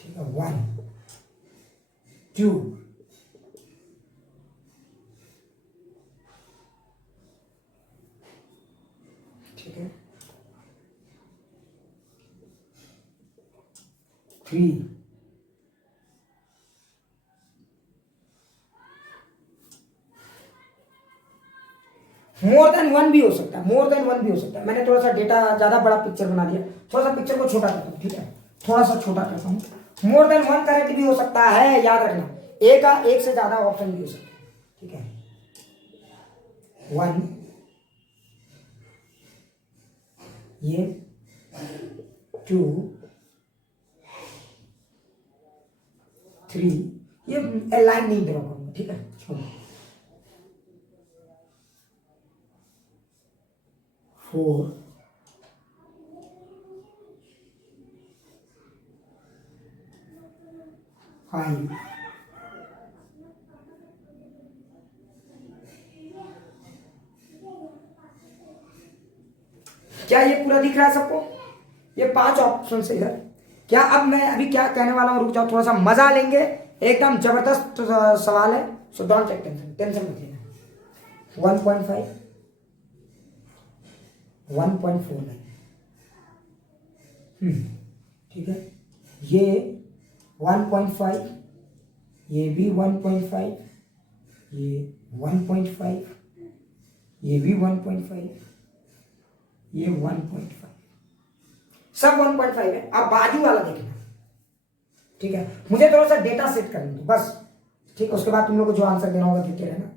ठीक है, 1 2 ठीक है, 3 मोर देन 1 भी हो सकता है, मोर देन 1 भी हो सकता है। मैंने थोड़ा सा डेटा ज्यादा बड़ा पिक्चर बना दिया, थोड़ा सा पिक्चर को छोटा करता हूँ, ठीक है, थोड़ा सा छोटा करता हूँ। मोर देन 1 करेक्ट भी हो सकता है, याद रखना, ए का एक से ज्यादा ऑप्शन भी हो सकता है, ठीक है। 1 ये 2 3, ये लाइन नहीं ड्रॉ करूंगा, ठीक है, छोड़ो। 4 5 क्या ये पूरा दिख रहा है सबको? ये 5 ऑप्शन से है क्या? अब मैं अभी क्या कहने वाला हूं, रुक जाओ, थोड़ा सा मजा लेंगे, एकदम जबरदस्त सवाल है, so don't take tension, tension मत लेना। 1.5 1.49, ठीक है, ये 1.5, ये भी 1.5, ये 1.5, ये भी 1.5, ये 1.5, सब 1.5 है। अब बाजू वाला देखना, ठीक है, मुझे थोड़ा सा डेटा सेट करने दो बस, ठीक है, उसके बाद तुम लोग को जो आंसर देना होगा देते रहना।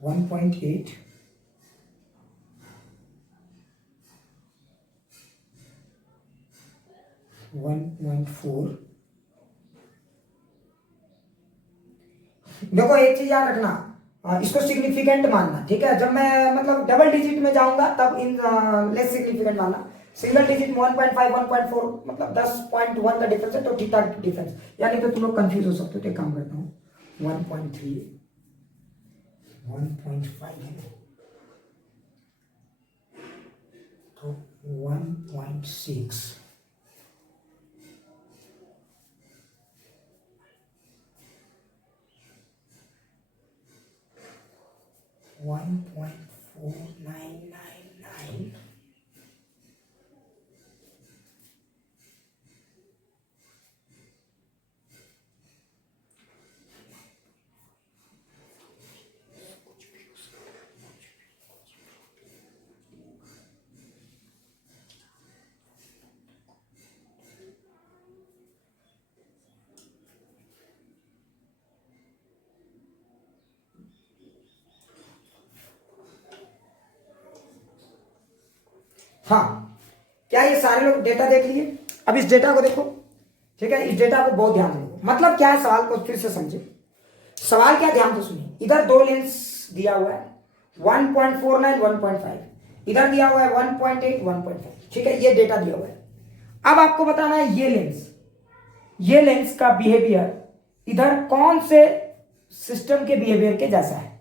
1.8, 1.4। देखो एक चीज याद रखना, इसको सिग्निफिकेंट मानना, ठीक है। जब मैं मतलब डबल डिजिट में जाऊंगा तब इन लेस सिग्निफिकेंट मानना। सिंगल डिजिट में 1.5 1.4 मतलब 10.1 का डिफरेंस है तो ठीक ठाक डिफरेंस, यानी तो तुम लोग कंफ्यूज हो सकते हो। तो एक काम करता हूँ 1.3 1.5 है तो 1.6 1.4999। हाँ, क्या ये सारे लोग डेटा देख लिए? अब इस डेटा को देखो, ठीक है। इस डेटा को बहुत ध्यान से देखो, मतलब क्या है, सवाल को फिर से समझे। सवाल क्या, ध्यान से सुनिए। इधर दो लेंस दिया हुआ है 1.49 1.5, इधर दिया हुआ है 1.8 1.5, ठीक है। ये डेटा दिया हुआ है। अब आपको बताना है ये लेंस का बिहेवियर इधर कौन से सिस्टम के बिहेवियर के जैसा है।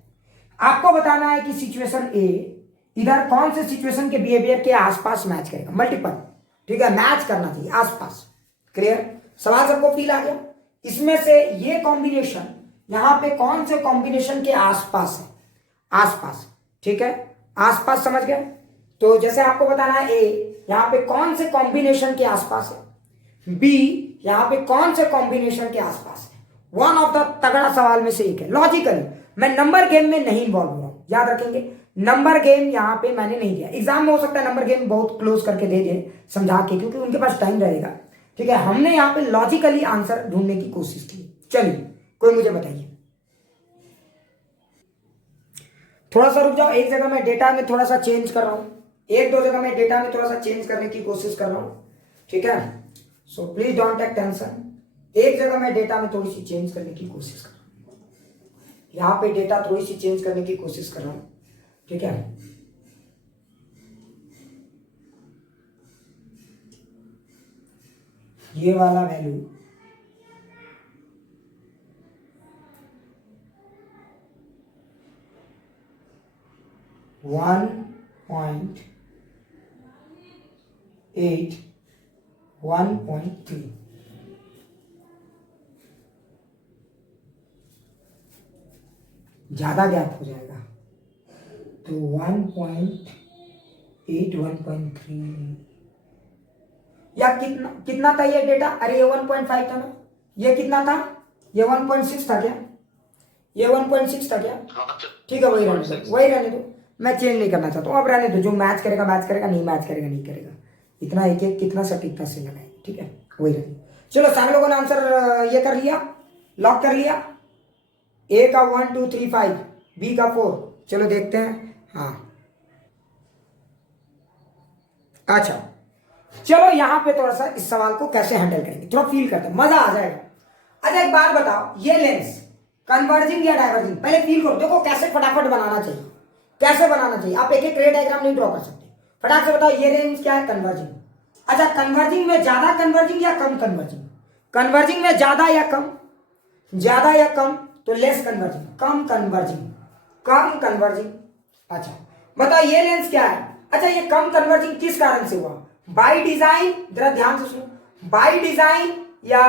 आपको बताना है कि सिचुएशन ए इधर कौन से सिचुएशन के बिहेवियर के आसपास मैच करेगा, मल्टीपल, ठीक है। मैच करना चाहिए आसपास। क्लियर? सवाल सबको फील आ गया? इसमें से ये कॉम्बिनेशन यहां पे कौन से कॉम्बिनेशन के आसपास है, आसपास, ठीक है। आसपास समझ गए? तो जैसे आपको बताना है ए यहां पे कौन से कॉम्बिनेशन के आसपास है, बी यहां पे कौन से कॉम्बिनेशन के आसपास है। वन ऑफ द तगड़ा सवाल में से एक है। लॉजिकली मैं नंबर गेम में नहीं इन्वॉल्व हो रहा हूं, याद रखेंगे। नंबर गेम यहां पे मैंने नहीं दिया। एग्जाम में हो सकता है नंबर गेम बहुत क्लोज करके दे दे समझा के, क्योंकि उनके पास टाइम रहेगा, ठीक है। हमने यहां पे लॉजिकली आंसर ढूंढने की कोशिश की। चलिए, कोई मुझे बताइए। थोड़ा सा रुक जाओ, एक जगह मैं डेटा में थोड़ा सा चेंज कर रहा हूं, एक दो जगह मैं डेटा में थोड़ा सा चेंज करने की कोशिश कर रहा हूं, ठीक है। So please don't take tension. एक जगह मैं डेटा में थोड़ी सी चेंज करने की कोशिश कर रहा हूं, यहां पे डेटा थोड़ी सी चेंज करने की कोशिश कर रहा हूं, ठीक है। ये वाला वैल्यू 1.8 1.3, ज्यादा गैप हो जाएगा तो 1.8 1.3 या कितना कितना था ये डेटा? अरे ये 1.5 था ना, ये कितना था? ये 1.6 था क्या? ये 1.6 था क्या? ठीक है, वही रहने दो, वही रहने दो। मैं चेंज नहीं करना चाहता हूँ, अब रहने दो। जो मैच करेगा मैच करेगा, नहीं मैच करेगा नहीं करेगा। इतना एक एक कितना सटीकता से लगाए, ठीक है, वही रहने दो। चलो, सारे लोगों ने आंसर ये कर लिया, लॉक कर लिया। ए का 1 2 3 5, बी का 4। चलो देखते हैं। हाँ, अच्छा, चलो यहां पे थोड़ा सा इस सवाल को कैसे हैंडल करेंगे, थोड़ा फील करते हैं, मजा आ जाएगा। अच्छा, एक बात बताओ, ये लेंस कन्वर्जिंग या डाइवर्जिंग, पहले फील करो। देखो कैसे फटाफट बनाना चाहिए, कैसे बनाना चाहिए। आप एक एक रे डायग्राम नहीं ड्रॉ कर सकते। फटाक से बताओ, ये लेंस क्या है? कन्वर्जिंग। अच्छा, कन्वर्जिंग में ज्यादा कन्वर्जिंग या कम कन्वर्जिंग? कन्वर्जिंग में ज्यादा या कम? ज्यादा या कम? तो लेस कन्वर्जिंग, कम कन्वर्जिंग, कम कन्वर्जिंग। अच्छा बताओ, ये लेंस क्या है? अच्छा, ये कम कन्वर्जिंग किस कारण से हुआ? बाय डिजाइन, जरा ध्यान से सुनो, बाय डिजाइन या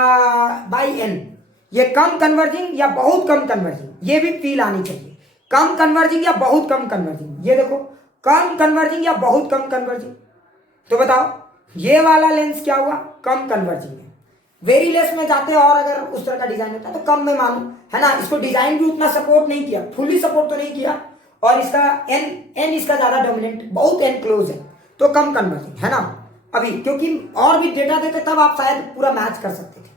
बाय एन? ये कम कन्वर्जिंग या बहुत कम कन्वर्जिंग, ये भी फील आनी चाहिए। कम कन्वर्जिंग या बहुत कम कन्वर्जिंग, ये देखो, कम कन्वर्जिंग या बहुत कम कन्वर्जिंग। तो बताओ, ये वाला लेंस क्या हुआ? कम कन्वर्जिंग है। वेरी लेस में जाते हैं, और अगर उस तरह का डिजाइन होता है तो कम में मानो, है ना। इसको डिजाइन भी उतना सपोर्ट नहीं किया, फुली सपोर्ट तो नहीं किया, और इसका एन इसका ज्यादा डोमिनेंट, बहुत एन क्लोज है, तो कम कन्वर्जिंग है ना। अभी क्योंकि और भी डेटा देते तब आप शायद पूरा मैच कर सकते थे,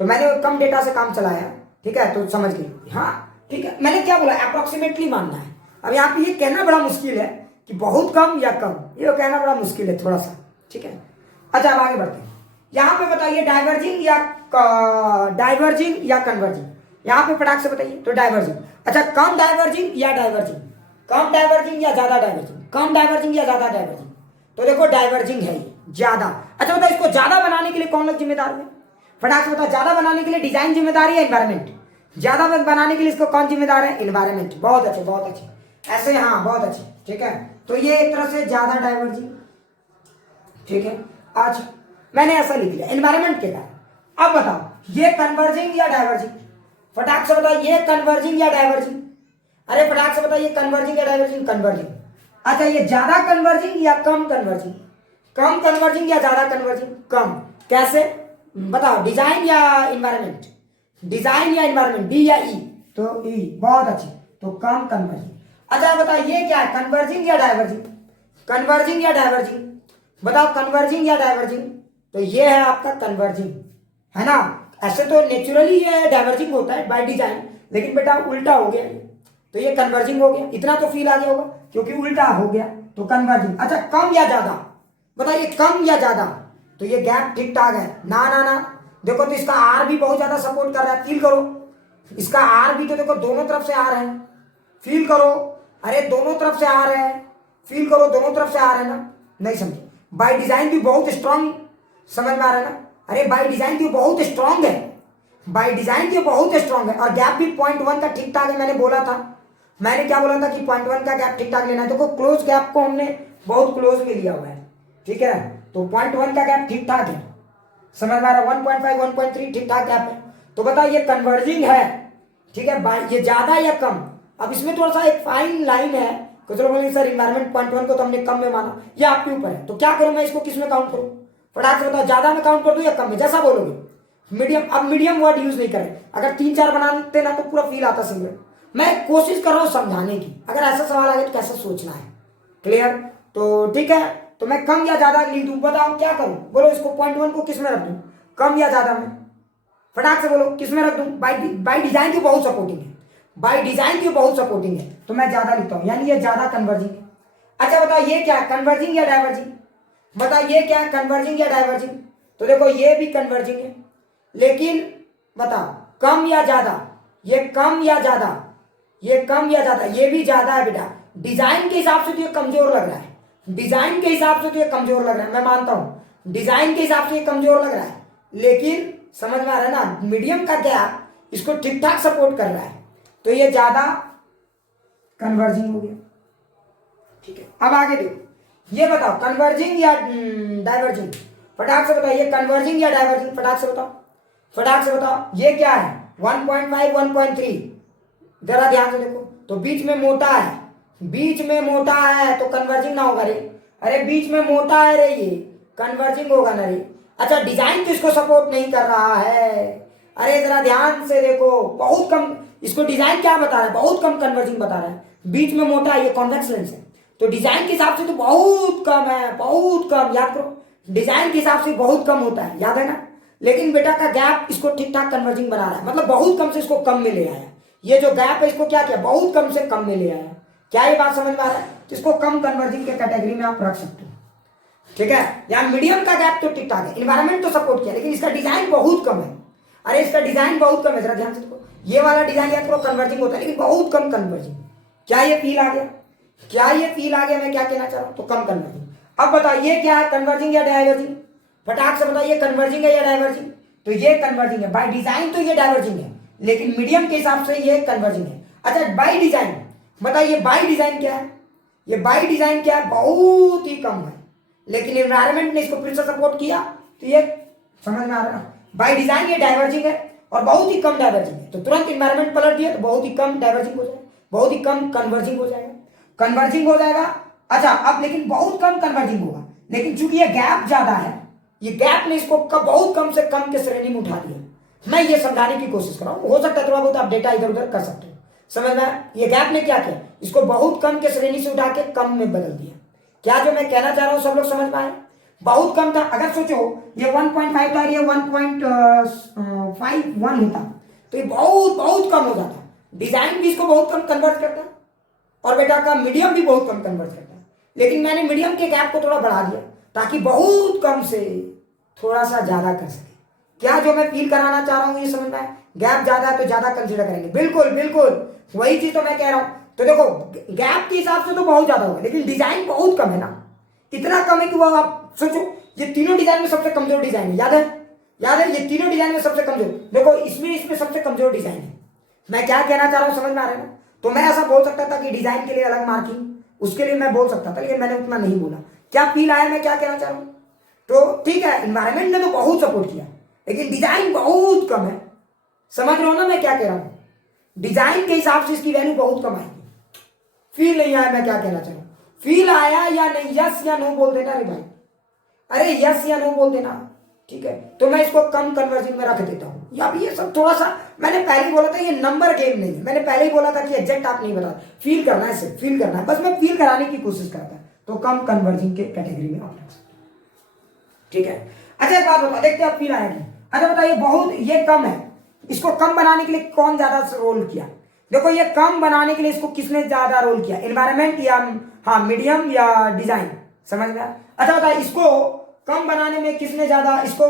तो मैंने कम डेटा से काम चलाया, ठीक है, तो समझ गई। हाँ ठीक है, मैंने क्या बोला, अप्रोक्सीमेटली मानना है। अब यहाँ पे ये कहना बड़ा मुश्किल है कि बहुत कम या कम, ये कहना बड़ा मुश्किल है थोड़ा सा, ठीक है। अच्छा, अब आगे बढ़ते हैं। यहाँ पे बताइए डाइवर्जिंग या कन्वर्जिंग, यहाँ पे फटाक से बताइए। तो डाइवर्जिंग। अच्छा, कम डाइवर्जिंग या डाइवर्जिंग, कम डाइवर्जिंग या ज्यादा डाइवर्जिंग, कम डाइवर्जिंग या ज्यादा डाइवर्जिंग। तो देखो डाइवर्जिंग है ये, ज्यादा। अच्छा बताओ, इसको ज्यादा बनाने के लिए कौन लोग जिम्मेदार है? फटाक से बताओ, ज्यादा बनाने के लिए डिजाइन जिम्मेदार है या एनवायरमेंट? ज्यादा बनाने के लिए इसको कौन जिम्मेदार है? एनवायरमेंट। बहुत अच्छे, बहुत अच्छे, ऐसे, हाँ बहुत अच्छे, ठीक है। तो ये एक तरह से ज्यादा डाइवर्जिंग, ठीक है। अच्छा, मैंने ऐसा लिख लिया एनवायरमेंट के कारण। अब बताओ, ये कन्वर्जिंग या डाइवर्जिंग? फटाक से बताओ, ये कन्वर्जिंग या डाइवर्जिंग? अरे फटाक से बताओ, ये कन्वर्जिंग या डाइवर्जिंग? कन्वर्जिंग। अच्छा, ये ज्यादा कन्वर्जिंग या कम कन्वर्जिंग? कम कन्वर्जिंग या ज्यादा कन्वर्जिंग? कम। कैसे बताओ, डिजाइन या इन्वायरमेंट? डिजाइन या इन्वायरमेंट, डी या ई? तो ई, बहुत अच्छे, तो कम कन्वर्जिंग। अच्छा बताओ, ये क्या है, कन्वर्जिंग या डाइवर्जिंग? कन्वर्जिंग या डाइवर्जिंग? बताओ, कन्वर्जिंग या डाइवर्जिंग? तो ये है आपका कन्वर्जिंग, है ना। ऐसे तो नेचुरली ये डाइवर्जिंग होता है बाय डिजाइन, लेकिन बेटा उल्टा हो गया, तो ये कन्वर्जिंग हो गया। इतना तो फील आ गया होगा, क्योंकि उल्टा हो गया, तो कन्वर्जिंग। अच्छा, कम या ज्यादा? बताइए, कम या ज्यादा? तो ये गैप ठीक ठाक है ना, ना ना। देखो तो इसका आर भी बहुत ज्यादा सपोर्ट कर रहा है, फील करो। इसका आर भी तो देखो दोनों तरफ से आ रहा है, फील करो। अरे दोनों तरफ से आ रहा है, फील करो, दोनों तरफ से आ रहा है ना। नहीं समझे? बाय डिजाइन भी बहुत स्ट्रांग, समझ में आ रहा है ना? अरे बाय डिजाइन भी बहुत स्ट्रांग है, बाय डिजाइन भी बहुत स्ट्रांग है। और गैप भी 0.1 का ठीक ठाक है। मैंने बोला था, मैंने क्या बोला था कि 0.1 का गैप ठीक ठाक लेना है। देखो क्लोज गैप को हमने बहुत क्लोज में लिया हुआ है, ठीक है। तो 0.1 का गैप ठीक ठाक है, समझ में आ रहा है? 1.5 1.3 ठीक ठाक गैप है। तो बताओ, ये कन्वर्जिंग है, ठीक है। ये ज्यादा या कम? अब इसमें थोड़ा सा एक फाइन लाइन है। कुछ लोग बोलेंगे सर इन्वायरमेंट 0.1 को तो हमने कम में माना, ये आपके ऊपर है। तो क्या करूं मैं, इसको किस में काउंट करूं? फटाक से बताओ, ज्यादा में काउंट कर दूं या कम में? जैसा बोलोगे। मीडियम, अब मीडियम वर्ड यूज नहीं करें। अगर 3-4 बनाते ना तो पूरा फील आता समझ। मैं कोशिश कर रहा हूं समझाने की। अगर ऐसा सवाल आ गया तो कैसे सोचना है, क्लियर? तो ठीक है, तो मैं कम या ज्यादा लिख दूं, बताओ क्या करूं? बोलो, इसको 0.1 को किस में रख दूं, कम या ज्यादा में? फटाक से बोलो, किस में रख दूं? बाय डिजाइन की बहुत सपोर्टिंग है, बाय डिजाइन की बहुत सपोर्टिंग है, तो मैं ज्यादा लिखता हूं, यानी ये ज्यादा कन्वर्जिंग है। अच्छा बताओ, ये क्या है, कन्वर्जिंग या डाइवर्जिंग? बताओ, ये क्या है, कन्वर्जिंग या डाइवर्जिंग? तो देखो ये भी कन्वर्जिंग है, लेकिन बताओ कम या ज्यादा? ये कम या ज्यादा? ये कम या ज्यादा? ये भी ज्यादा है बेटा। डिजाइन के हिसाब से तो ये कमजोर लग रहा है, डिजाइन के हिसाब से तो ये कमजोर लग रहा है, मैं मानता हूं डिजाइन के हिसाब से ये कमजोर लग रहा है, लेकिन समझ में आ रहा है ना, मीडियम का गैप इसको ठीक ठाक सपोर्ट कर रहा है, तो ये ज्यादा कन्वर्जिंग हो गया, ठीक है। अब आगे देखो, ये बताओ कन्वर्जिंग या डाइवर्जिंग? फटाक से बताओ, ये कन्वर्जिंग या डाइवर्जिंग? फटाक से बताओ, फटाक से बताओ। ये क्या है, 1.5 1.3? जरा ध्यान से देखो, तो बीच में मोटा है, बीच में मोटा है तो कन्वर्जिंग ना होगा रे। अरे बीच में मोटा है रे, ये कन्वर्जिंग होगा ना रे। अच्छा, डिजाइन तो इसको सपोर्ट नहीं कर रहा है। अरे जरा ध्यान से देखो, बहुत कम, इसको डिजाइन क्या बता रहा है, बहुत कम कन्वर्जिंग बता रहा है। बीच में मोटा है, ये कॉन्वेक्स लेंस है, तो डिजाइन के हिसाब से तो बहुत कम है, बहुत कम। याद करो, डिजाइन के हिसाब से बहुत कम होता है, याद है ना। लेकिन बेटा का गैप इसको ठीक ठाक कन्वर्जिंग बना रहा है, मतलब बहुत कम से इसको कम में ले आया। ये जो गैप है इसको क्या किया, बहुत कम से कम में ले आया। क्या ये बात समझ में आ रहा है? तो इसको कम कन्वर्जिंग के कैटेगरी में आप रख सकते हो, ठीक है। यहाँ मीडियम का गैप तो ठीक ठाक है, इन्वायरमेंट तो सपोर्ट किया, लेकिन इसका डिजाइन बहुत कम है। अरे इसका डिजाइन बहुत कम है, जरा ध्यान से देखो, ये वाला डिजाइन या तो कन्वर्जिंग होता है, लेकिन बहुत कम कन्वर्जिंग। क्या ये फील आ गया, क्या ये फील आ गया मैं क्या कहना चाह रहा हूं? तो कम कन्वर्जिंग। अब बताओ ये क्या है, कन्वर्जिंग या डाइवर्जिंग? फटाक से बताओ, ये कन्वर्जिंग है या डाइवर्जिंग? तो ये कन्वर्जिंग है, बाय डिजाइन तो ये डाइवर्जिंग है, लेकिन मीडियम के हिसाब से ये कन्वर्जिंग है। अच्छा, बाय डिजाइन बताइए, बाय डिजाइन क्या है? ये बाय डिजाइन क्या है, बहुत ही कम है, लेकिन एनवायरमेंट ने इसको फिर से सपोर्ट किया, तो ये समझ में आ रहा है। बाय डिजाइन ये डाइवर्जिंग है और बहुत ही कम डाइवर्जिंग है, तो तुरंत एनवायरमेंट पलट दिया तो बहुत ही कम डाइवर्जिंग हो जाएगा, बहुत ही कम कन्वर्जिंग हो जाएगा, कन्वर्जिंग हो जाएगा। अच्छा, अब लेकिन बहुत कम कन्वर्जिंग होगा, लेकिन चूंकि ये गैप ज्यादा है, ये गैप ने इसको बहुत कम से कम के श्रेणी में उठा दिया। मैं ये समझाने की कोशिश कर रहा हूं, हो सकता है थोड़ा बहुत आप डेटा इधर उधर कर सकते हो, समझ में? ये गैप ने क्या किया, इसको बहुत कम के श्रेणी से उठा के कम में बदल दिया। क्या जो मैं कहना चाह रहा हूं सब लोग समझ पाए? बहुत कम था, अगर सोचो ये 1.5 था, ये 1.51 होता, तो ये बहुत बहुत कम हो जाता। डिजाइन भी इसको बहुत कम कन्वर्ट करता है, और बेटा का मीडियम भी बहुत कम कन्वर्ट करता है, लेकिन मैंने मीडियम के गैप को थोड़ा बढ़ा दिया ताकि बहुत कम से थोड़ा सा ज्यादा कर सके। क्या जो मैं फील कराना चाह रहा हूं ये समझ में आया? गैप ज्यादा है तो ज्यादा कंसीडर करेंगे, बिल्कुल बिल्कुल वही चीज तो मैं कह रहा हूं। तो देखो गैप के हिसाब से तो बहुत ज्यादा होगा, लेकिन डिजाइन बहुत कम है ना, इतना कम है कि वो आप सोचो ये तीनों डिजाइन में सबसे कमजोर डिजाइन है, याद है? याद है ये तीनों डिजाइन में सबसे कमजोर, देखो इसमें सबसे कमजोर डिजाइन है। मैं क्या कहना चाह रहा हूं समझ में आ रहा है ना? तो मैं ऐसा बोल सकता था कि डिजाइन के लिए अलग मार्किंग, उसके लिए मैं बोल सकता था, लेकिन मैंने उतना नहीं बोला। क्या फील आया मैं क्या कहना चाह रहा हूं? तो ठीक है, इन्वायरमेंट ने तो बहुत सपोर्ट किया, लेकिन डिजाइन बहुत कम है। समझ रहे हो ना मैं क्या कह रहा हूं? डिजाइन के हिसाब से इसकी वैल्यू बहुत कम आएगी। फील नहीं आया मैं क्या कहना चाह रहा हूं? फील आया या नहीं, यस या नो बोल देना रे भाई, अरे यस या नो बोल देना, ठीक है? तो मैं इसको कम कन्वर्जन में रख देता हूं। या भी ये सब थोड़ा सा मैंने पहले ही बोला था, ये नंबर गेम नहीं है। मैंने पहले ही बोला था कि एग्जैक्ट आप नहीं बता, फील करना है, सिर्फ फील करना है, बस मैं फील कराने की कोशिश करता है। तो कम कन्वर्जिंग के कैटेगरी में आप रख सकते, ठीक है? अच्छा एक बात बताओ, देखते हैं आप फील आया नहीं। अच्छा बताइए, बहुत ये कम है, इसको कम बनाने के लिए कौन ज्यादा रोल किया? देखो ये कम बनाने के लिए इसको किसने ज्यादा रोल किया, एनवायरमेंट या हाँ मीडियम या डिजाइन? समझ में आया? अच्छा बताइए, इसको कम बनाने में किसने ज्यादा, इसको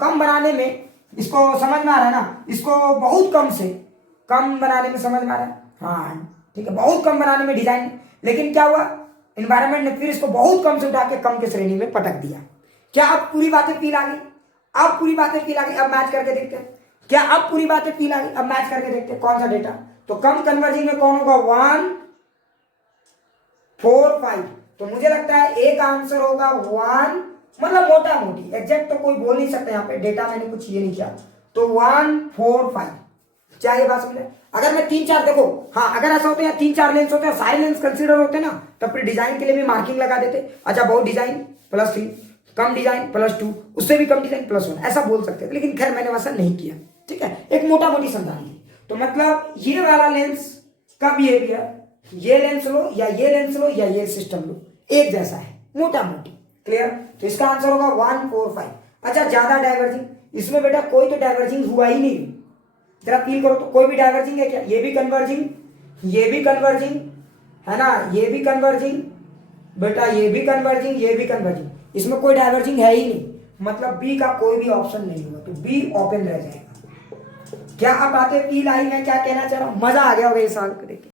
कम बनाने में, इसको समझ में आ रहा है ना, इसको बहुत कम से कम बनाने में, समझ में आ रहा है? हाँ ठीक है, बहुत कम बनाने में डिजाइन, लेकिन क्या हुआ, एनवायरमेंट ने फिर इसको बहुत कम से उठा के कम के श्रेणी में पटक दिया। क्या अब पूरी बातें फील आ गई? अब पूरी बातें फील आ गई? अब मैच करके देखते हैं, क्या अब पूरी बातें फील आ गई? अब मैच करके देखते हैं कौन सा डेटा। तो कम कन्वर्जिंग में कौन होगा, 1 4 5। तो मुझे लगता है एक आंसर होगा 1, मतलब मोटा मोटी, एग्जैक्ट तो कोई बोल नहीं सकता यहाँ पे, डेटा मैंने कुछ ये नहीं किया। तो 1 4 5, क्या ये बात समझे? अगर मैं 3 4 देखो, हाँ अगर ऐसा होता है 3 4 लेंस होते हैं, सारे लेंस कंसीडर होते ना, तब फिर डिजाइन के लिए भी मार्किंग लगा देते। अच्छा बहुत डिजाइन +3, कम डिजाइन +2, उससे भी कम डिजाइन +1, ऐसा बोल सकते थे, लेकिन खैर मैंने वैसा नहीं किया, ठीक है? एक मोटा मोटी समझानी है। तो मतलब ये वाला लेंस का बिहेवियर, ये लेंस लो या ये लेंस लो या ये सिस्टम लो, एक जैसा है मोटा मोटी, क्लियर? तो इसका आंसर होगा 1 4 5। अच्छा ज्यादा डाइवर्जिंग, इसमें बेटा कोई तो डाइवर्जिंग हुआ ही नहीं, जरा फील करो तो कोई भी डाइवर्जिंग है क्या? ये भी कन्वर्जिंग, ये भी कन्वर्जिंग है ना, ये भी कन्वर्जिंग बेटा, ये भी कन्वर्जिंग, ये भी कन्वर्जिंग, इसमें कोई डाइवर्जिंग है ही नहीं, मतलब बी का कोई भी ऑप्शन नहीं होगा, तो बी ओपन रह जाएगा। क्या आप बातें फील आई मैं क्या कहना चाह रहा हूं? मजा आ गया होगा ये सवाल को देख के।